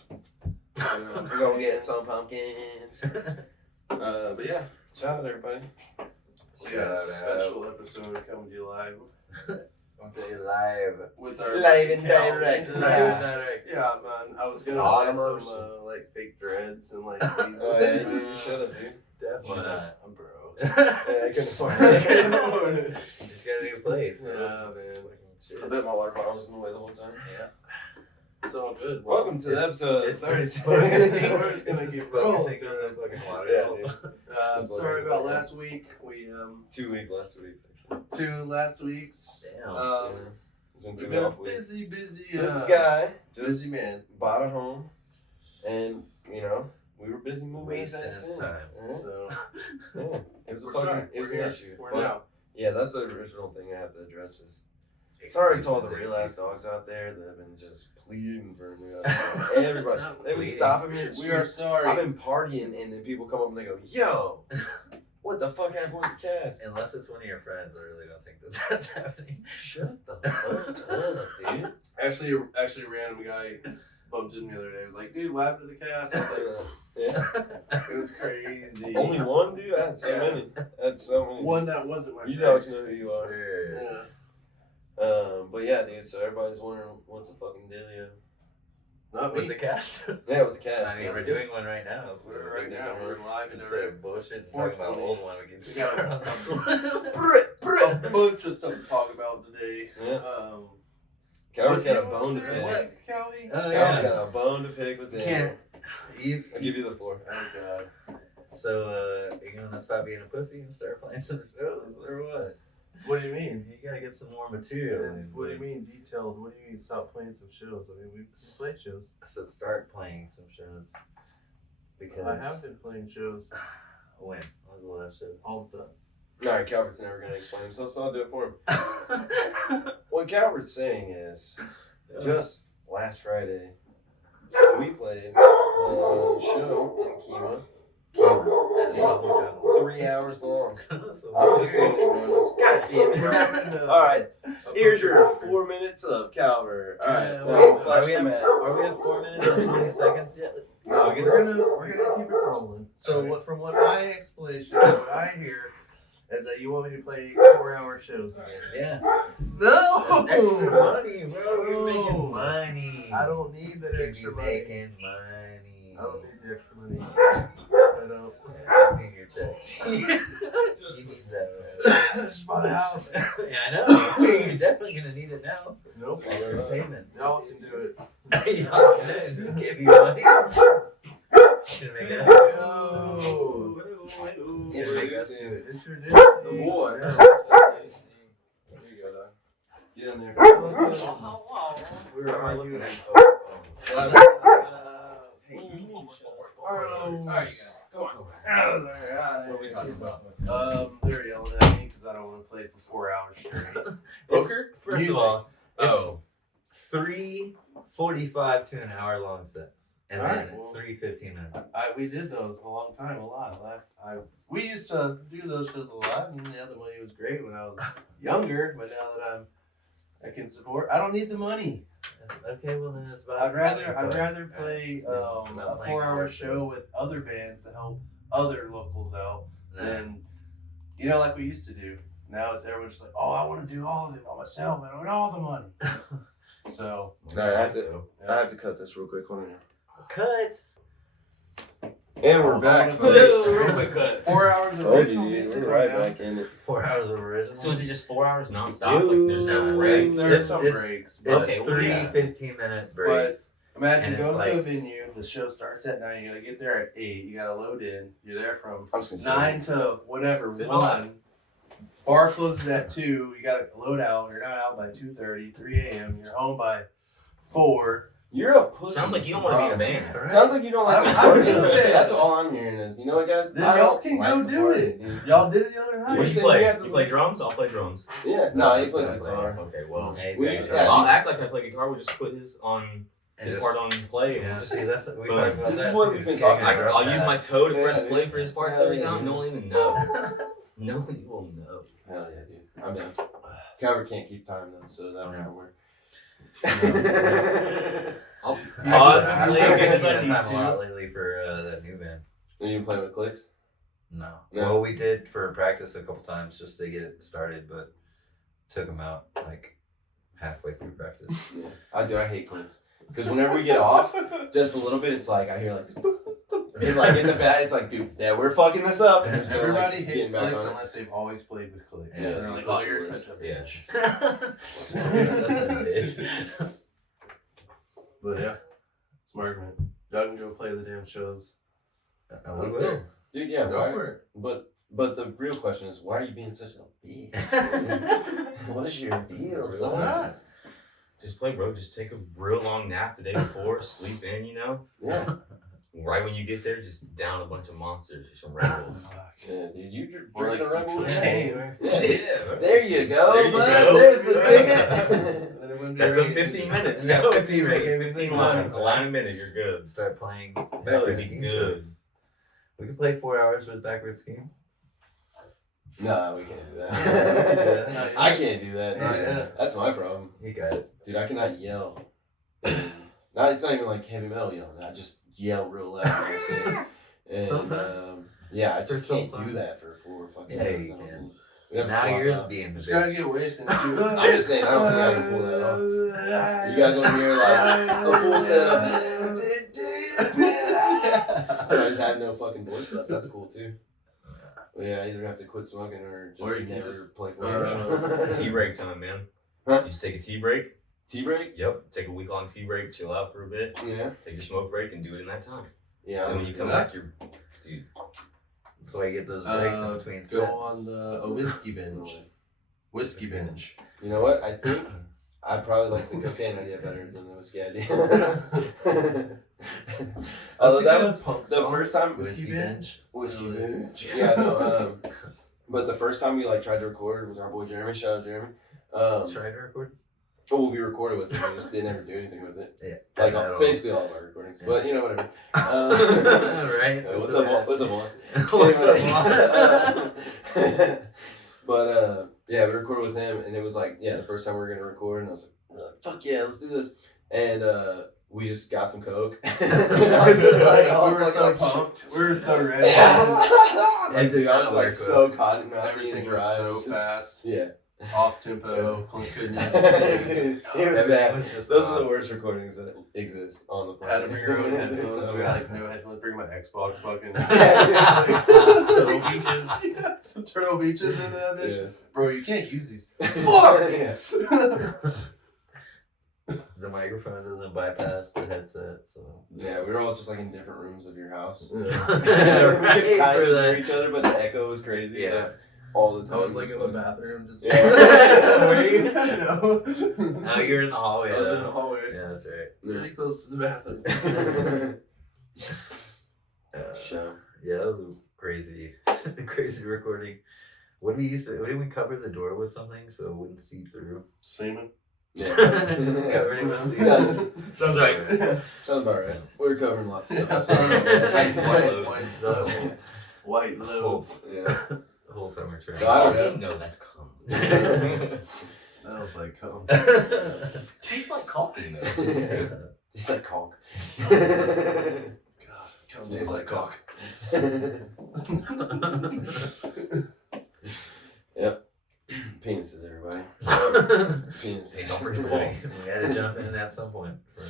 We're gonna get some pumpkins. But yeah, shout out everybody. We got a special episode coming to you live. Live. With our Live and Calvin. direct. Yeah, man. I was gonna buy some like fake dreads and like. Oh yeah, you should have, dude. Definitely not. I'm broke. Yeah, I couldn't afford it. Just got a new place. Yeah, man. I bet my water bottle was in the way the whole time. Yeah. It's all good. Welcome to the episode. It's 36. We're We're just gonna keep focusing rolling. on the fucking water. Yeah, dude. I'm sorry about last week. We 2 weeks, last 2 weeks. two last weeks. Damn. It's been We've 2 been a off weeks. busy. This guy busy just man. bought a home, and we were busy moving his Wasting ass his in. time. Yeah. So Yeah. It was a we're fucking, sorry. it was We're an here. issue. We're But, now. yeah, that's the original thing I have to address is sorry to all the real ass dogs out there that have been just pleading for a new episode. Everybody, Not they've been pleading. stopping me. At the We are streets. sorry. I've been partying, and then people come up and they go, "Yo, what the fuck happened with the cast?" Unless it's one of your friends, I really don't think that that's happening. Shut the fuck up, dude. Actually, a random guy bumped into me the other day. He was like, "Dude, what happened to the cast?" I was like, Yeah. it was crazy. Only one, dude. I had so Yeah. many. I had so many. one that wasn't my You friend. dogs know who you are. Sure. Yeah. But yeah, dude. So everybody's wondering what's the fucking dealio. Not With me. the cast? Yeah, with the cast. I mean, we're doing one right now. So Right now, we're live and instead direct. of bullshit and talking about 420. old one, we can We start got on this one. A bunch of stuff to talk about today. Yeah. Calvin's got a bone to What, pick. What, Calvin? Oh, Calvin's yeah. got a bone to pick with him. Can't. I'll give you the floor. Oh God. So, you gonna stop being a pussy and start playing some shows, or what? What do you mean? You gotta get some more material. in. What do you mean detailed? What do you mean stop playing some shows? I mean, we play shows. I said start playing some shows. Because I have been playing shows When? When was the last show? all the time. Alright, Calvert's never going to explain himself, so I'll do it for him. What Calvert's saying is, just last Friday, we played a show in Kima. 3 hours long. I'm just saying, God damn it. Alright, here's your 4 minutes of Calvert. Alright, Are we at 4 minutes and 20 seconds yet? No, we're gonna keep it rolling. So what from what I explain, what I hear is that you want me to play 4-hour shows again. Yeah. No! Extra money, bro. We're making No. money. I don't need that We're extra money. making money. I don't need the extra money. I don't. I've seen your checks. You need that, I just bought a house. man. Yeah, I know. You're definitely gonna need it now. Nope. All those payments. Y'all can do it. Y'all can give you money. Should make us. Oh. Should make us do it. Introduce The boy. Yeah. There you go, dog. Get in there. Where are you? What are we talking about? They're yelling at me because I don't want to play for 4 hours straight. Poker? First Music. of all, it's Oh. 3:45 to an hour long sets. And Alright, then well. 3 15-minute. We did those a long time, a lot. We used to do those shows a lot, and the other money was great when I was younger. But now that I can support, I don't need the money. Okay, well then it's about. I'd rather play Alright, a about playing 4-hour our show with other bands to help other locals out No. than like we used to do. Now it's everyone's just like, oh, I want to do all of it by myself. I don't want all the money. So Alright, I have to cut this real quick. Hold on. Cut. And we're back, Real folks. quick cut. 4 hours of Oh, original dude, music we're right right now. back in it. 4 hours of original. So is it just 4 hours nonstop? Like there's no breaks? There's some It's- breaks. It's But Okay, well, 3 yeah. 15-minute breaks. imagine and it's going to a like- venue. The show starts at 9. You gotta get there at 8. You gotta load in. You're there from I'm just 9 to whatever Sit 1. Bar closes at 2. You got to load out. You're not out by 2:30, 3 a.m. You're home by 4. You're a pussy. Sounds like you don't want to be in a band. Right? Sounds like you don't like I'm the in a party. band. That's all I'm hearing is, you know what, guys? Then I y'all don't can like go the do party, it. dude. Y'all did it the other What night. do you saying play? we have to- You play drums? I'll play drums. Yeah, no, he That's plays what I guitar. Okay, well. Yeah, he's We- got yeah, guitar. I'll act like I play guitar. We'll just put his on And his just- part on play. And Yeah, we'll just, see, that's we Boom. talked about This that. is what We we've just been gave talking him a about. I'll drum use pad. my toe to Yeah, press dude. play for his parts Hell every yeah, time. dude. No one even know. Nobody will know. Hell yeah, dude. I'm down. Calvert can't keep time though, so that'll never work. I'll Actually, pause I've and play been as good as taking I time need a lot to. lately for that new band. Are you playing with clicks? No. No. Well, we did for practice a couple times just to get it started, but took them out like halfway through practice. Yeah. I hate clicks. Because whenever we get off, just a little bit, it's like I hear like, and like in the back, it's like, dude, yeah, we're fucking this up. And there's no, Everybody like, hates getting back clicks on it. unless they've always played with clicks. Yeah, They're like, clicks oh, are you're worse. such a Yeah. bitch. You're such a bitch. But yeah, smart man. Y'all can go play the damn shows. I will. Dude, yeah, Go why? for it. But the real question is, why are you being such a bitch? What is your deal, son? Just play, bro. Just take a real long nap the day before, sleep in, you know? Yeah. Right when you get there, just down a bunch of monsters or some Red Bulls. Yeah, dude, you Or like drinking a some Rebel? cocaine. Yeah. Yeah. There you go, There you bud. go. There's the ticket. That's in 15 minutes. You got 15 minutes. 15 lines. A line a minute, you're good. Start playing Hell backwards yeah. scheme Good. shows. We could play 4 hours with backwards scheme. No, we can't do that. Yeah. I can't do that. Not yet. That's my problem. You got it. Dude, I cannot yell. It's not even like heavy metal yelling. I just yell real loud when I sing. And, Sometimes. yeah, I just For can't some do songs. that for 4 fucking Yeah, hours. you I don't can. think. We'd have to Now swap you're out. being the Just gotta bitch. get wasted too. I'm just saying, I don't think I can pull that off. You guys want to hear like a full setup? I just have no fucking voice up. That's cool too. Well, yeah, I either have to quit smoking or just Or you can never just, play for Tea break time, man. Huh? You just take a tea break. Tea break? Yep. Take a week-long tea break, chill out for a bit, Yeah. take your smoke break, and do it in that time. Yeah. And when you come Yeah. back, you're... Dude, That's why you get those breaks in between Go sets. on a whiskey binge. Whiskey binge. You know what? I think I probably like the cocaine idea better than the whiskey idea. Although that was the first time Whiskey binge. Whiskey binge. Yeah, no. But the first time we like tried to record was our boy Jeremy. Shout out Jeremy. Try to record? Oh, we recorded with it. We just didn't ever do anything with it. Yeah. Like Not at basically all of our recordings, Yeah. but you know whatever. Right? What's up, Walt? What's up, Walt? What's up, Anyway, but yeah, we recorded with him, and it was like, yeah, the first time we were gonna record, and I was like, we're like, fuck yeah, let's do this, and we just got some coke. I was just like, oh, we were so pumped. We were so ready. Like, dude, I was like Like, so cotton mouthy Everything and was dry. so It was just- fast. Yeah. Off tempo. Couldn't even It sing. was Everything bad. was just Those off. are the worst recordings that exist on the planet. Had to bring our own headphones. So We bad. had like no headphones. Bring my Xbox fucking. Turtle Beaches. Yeah, some Turtle Beaches in that bitch. Yes. Bro, you can't use these. Fuck! Yeah. The microphone doesn't bypass the headset, so. Yeah, we were all just like in different rooms of your house. Right, We could kind for of that. hear each other, but the echo was crazy. Yeah. So all the I time. was it like in fun. the bathroom just. Yeah. Were you? No. No, you're in the hallway. I was in though. the hallway. Yeah, that's right. Really close to the bathroom. Show. Yeah, that was a crazy, crazy recording. What we used to, didn't we cover the door with something so it wouldn't seep through? Semen. Yeah. Covered it with Sounds, semen. Sounds right. sounds about right. We were covering lots of stuff. White loads. White loads. Yeah. The whole time we're So trying. I don't I know. didn't know that's cum. Smells like cum. Tastes like coffee, though. Tastes like caulk. God, cum tastes like cock. Yep. Penises, everybody. Hey, Penises. don't forget the balls. We had to jump in at some point for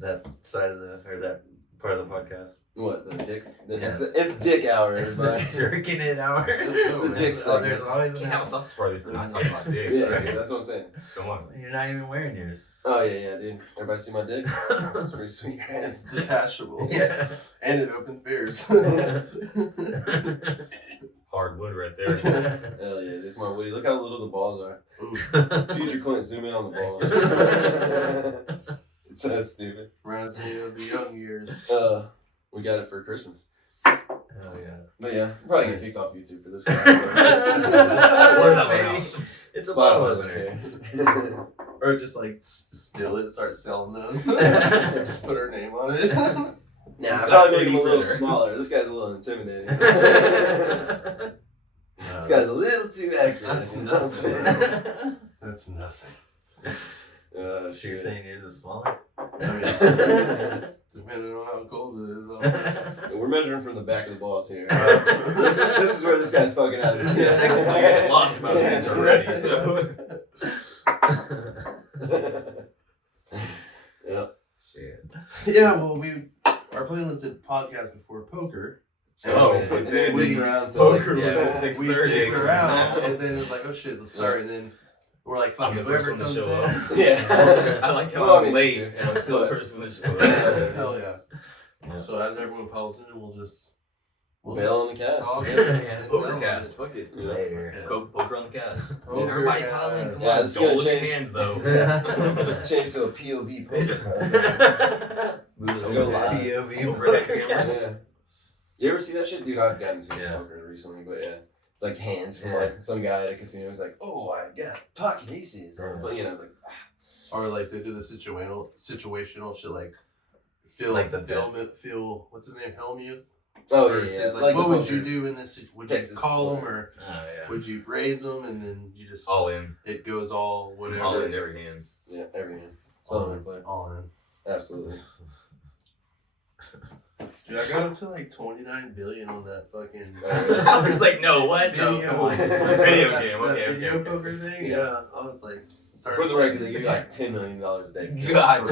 that side of the, or that part of the podcast. What, the dick? Yeah. It's dick hour, It's the everybody. jerking it hour. It's the dick So segment. there's always Can't an have a hour. sausage party if we're not talking about dicks, Yeah, right? dude, that's what I'm saying. Come on. You're not even wearing yours. Oh, yeah, dude. Everybody see my dick? It's pretty sweet. It's detachable. Yeah. And it opens beers. Hard hard wood right there. Hell yeah, this is my Woody. Look how little the balls are. Future Clint, zoom in on the balls. It's so stupid. Reminds me of the young years. We got it for Christmas. Oh yeah. But yeah, we're probably getting kicked off YouTube for this one. It's a Spotify bottle winner. Or just like steal it and start selling those. Just put her name on it. Nah, He's I got probably make 3D him a little printer. smaller. This guy's a little intimidating. This guy's a little too accurate. That's you know what I'm saying? That's nothing. So you're Shit. saying yours is smaller? Depending on how cold it is. We're measuring from the back of the balls here. This is where this guy's fucking out of his Yeah, technically it's lost about an inch already, so. Yeah. Shit. Yeah, well, our plan was to podcast before poker. Oh, and but then we then dicked around till poker like, was yeah, at 6:30. We dicked around, and then it was like, oh shit, let's start. And then we're like, fuck, I'm the whoever first one to comes show in. up. Yeah. I like how Well, I I'm mean, late too. and I'm still the first one to show up. Hell yeah. Yeah. So as everyone piles in, we'll just Bail on the cast. talk. Yeah. And Poker bail. cast, fuck it. Later. Yeah. Poker on the cast. Poker Everybody cast. pile in, come Yeah, on. this is Don't gonna look at change. hands though. Just change to a POV poker. Go live. POV Overhead poker camera. cast. Yeah. You ever see that shit? Dude, I've gotten to Yeah. poker recently, but yeah. It's like hands from Yeah. like some guy at a casino who's like, oh, I got pocket aces. Yeah. But you know, it's like, Or like they do the situational shit, like feel Like the feel what's his name, Helmuth. oh, Or yeah, it's yeah. like, what the would poker. you do in this? Would Texas you call them Florida. or Oh yeah. would you raise them and then you just All in. it goes all whatever. All in every hand. Yeah, every hand. all Southern in. player. All in. Absolutely. Dude, I got up to like 29 billion on that fucking I was like, no, what? No, video, come on. that Video game, okay, video okay. poker thing. Yeah, I was like, For the record, they get like $10 million a day. God,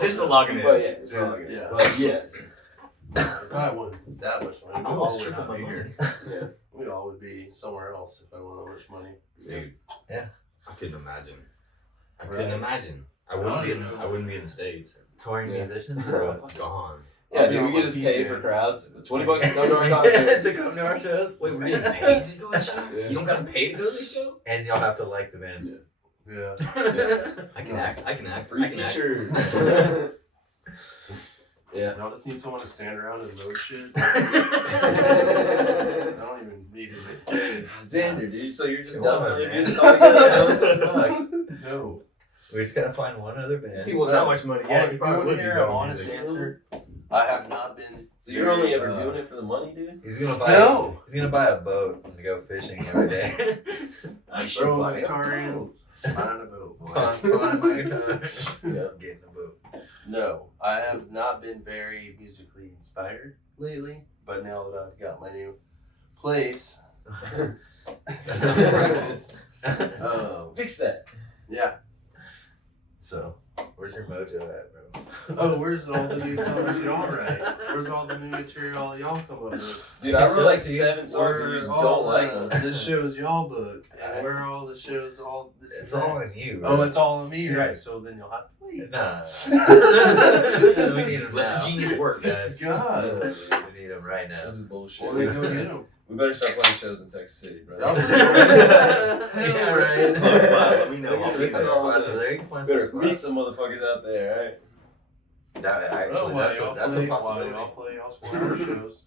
just for logging in. But yeah, it's wrong. Yeah. But yes. If I won that much money, we all Almost would tripled not my be money. here. Yeah. We all would be somewhere else if I won that much money. Dude. Yeah. I couldn't imagine. I Right. couldn't imagine. I wouldn't be in the States. Touring Yeah. musicians or what? Gone. Yeah, dude, we could just pay for crowds. $20 to come to our concert. To come to our shows. Wait, we're getting paid to go to the show? Yeah. You don't gotta pay to go to the show? And y'all have to like the band. Yeah. I can act. Free I can act. t-shirts. Yeah. Y'all just need someone to stand around and load shit. I don't even need it. Xander, dude. So you're just Come done on, with man. music altogether? Fuck. No. We just gotta find one other band. He wasn't that much money. Yeah, he You probably wanna would be hear good an with honest music. answer? I have not been. So you're only ever very, doing it for the money, dude? He's gonna buy. No. He's gonna buy a boat and go fishing every day. I Throw a guitar in. Find a boat, boys. Find my guitar. Yeah. Get in the boat. No, I have not been very musically inspired lately, but now that I've got my new place, That's how we practice. Fix that. yeah. So, Where's your mojo at, bro? oh, where's all the new songs y'all write? Where's all the new material y'all come up with? Dude, I wrote like Show it to you. 7 songs and you Where's just all don't like them. this show's y'all book? And where are all the shows? All this. It's and that? all on you. Oh, bro. it's all on me, Yeah. right? So then you'll have to wait. Nah. We need him Let now. the genius work, guys. God. We need him right now. This is bullshit. Well, then go get them. We better start playing shows in Texas City, bro. Y'all Yeah, right. Close by, let me know. Look at I'll this. be There's there. spots over there. You can find some Better meet spots. some motherfuckers out there, right? That, Oh, actually, why that's y'all a, that's play, a possibility. Why y'all play y'all's 4 hour shows?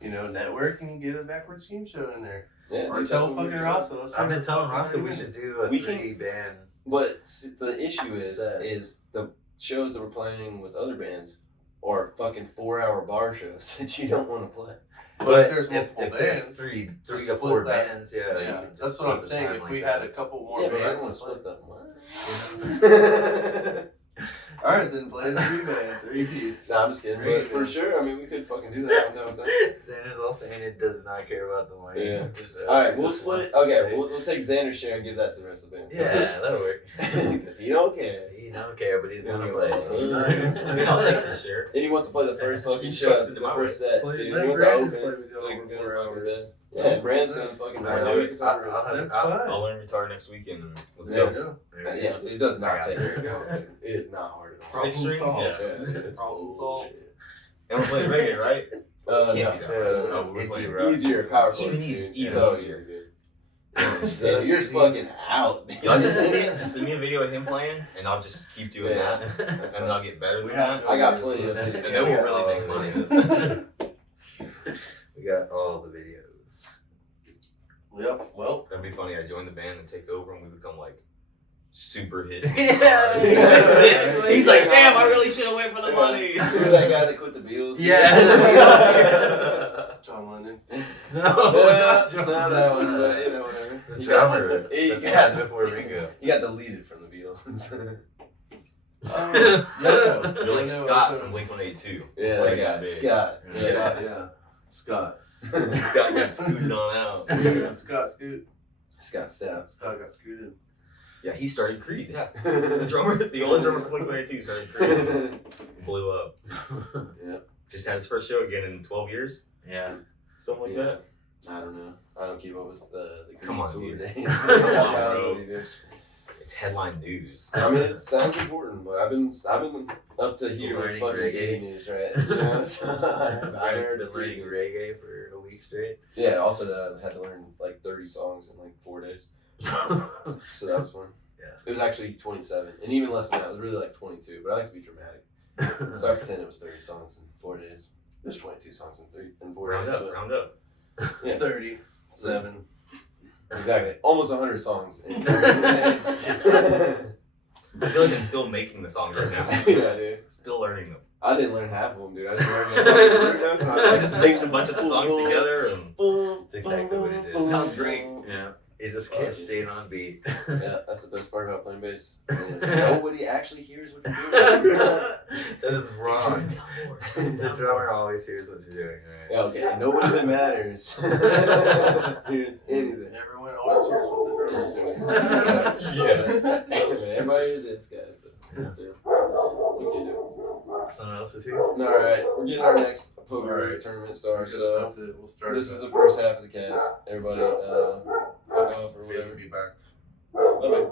You know, network and get a backward scheme show in there. Yeah. Or dude, tell that's what fucking we're Roscoe. I've been telling Rasta we should do a We can- 3-band. But the issue Set. is the shows that we're playing with other bands are fucking 4-hour bar shows that you don't want to play. But if there's multiple if there's bands, three just to split 4 that. bands, yeah. you yeah, can just that's what I'm split the saying. time If like we that. had a couple more Yeah, but I bands, don't want to to split play. that. What? All right, then play the 3-band, 3-piece. Nah, I'm just kidding. But for sure, I mean, we could fucking do that. I'm down with that. Xander's all saying it does not care about the money. Yeah. Just, All right, we'll just split wants it. to Okay, play. we'll take Xander's share and give that to the rest of the band. Yeah, that'll work. Because he don't care. He don't care, but he's gonna Yeah. play. I mean, I'll take this share. And he wants to play the first fucking He shot, shows it the my first set. Play- Dude, let he wants to Brandon open play with so y'all he can for go to 4 fucking hours. bed. Yeah, Brand's gonna fucking I'll know do you it. can talk That's about fine. I'll learn guitar next weekend and let's There go. you go. Yeah, it does I not got take it. very long. It is not hard at all. Six strings? solved. Yeah. Yeah, it's Problem bullshit. solved. And we're playing reggae, right? No. Can't be that. Yeah, It's we're icky, playing bro. Easier power Even chords, easy- dude. even So easier. easy, dude. So you're just fucking out. Y'all just send me a video of him playing, and I'll just keep doing Yeah. that, and then I'll get better than Yeah. that. I got plenty of And videos. then we'll really make money. We got all the videos. Yep. Well, That'd be funny. I join the band and take over, and we become like super hit. Yeah. stars. He's like, damn, I really should have went for the money. You're that guy that quit the Beatles. John Lennon. No, Not that one, but you know, whatever. The You drummer. got- he That's got- before Ringo. He got deleted from the Beatles. You're like Scott from Blink-182. Yeah, Like that guy, big. Scott. Yeah. Scott. Scott got scooted on out. Scott Scoot. Scott Stapp. Scott got scooted. Yeah, he started Creed. Yeah, the only drummer for Blink-182 started Creed. Blew up. Yeah. Just had his first show again in 12 years. Yeah. Something like Yeah. that. I don't know. I don't keep up with the Come on, tour dude. days. Come on, bro. It's headline news. I mean, it sounds important, but I've been up to here with Learning fucking reggae. gay news, right? You know, so I've heard Been learning reggae for a week straight. Yeah. Also, that I had to learn like 30 songs in like 4 days, so that was fun. Yeah. It was actually 27, and even less than that. It was really like 22, but I like to be dramatic, so I pretend it was 30 songs in 4 days. It was 22 songs in 4 Round days. up, but- round up. Yeah. 37. Exactly. Almost 100 songs in 30 minutes. I feel like I'm still making the songs right now. Yeah, dude. Still learning them. I didn't learn half of them, dude. I just learned the fucking I just mixed a bunch of the songs together and That's exactly what it is. Sounds great. Yeah. It just can't stay on beat. Yeah, that's the best part about playing bass. Is nobody actually hears what you're doing. That is wrong. The drummer always hears what you're doing, right? Yeah, okay. Nobody that matters hears anything. Everyone always hears what the drummer's doing. Yeah. Everybody hears this guy, so yeah. We can do it. Someone else is here? Alright, we're getting our next poker Alright. tournament star, Guess so that's it. We'll start. this is the first half of the cast. Everybody, fuck off or Feel to whatever. be back. Bye-bye.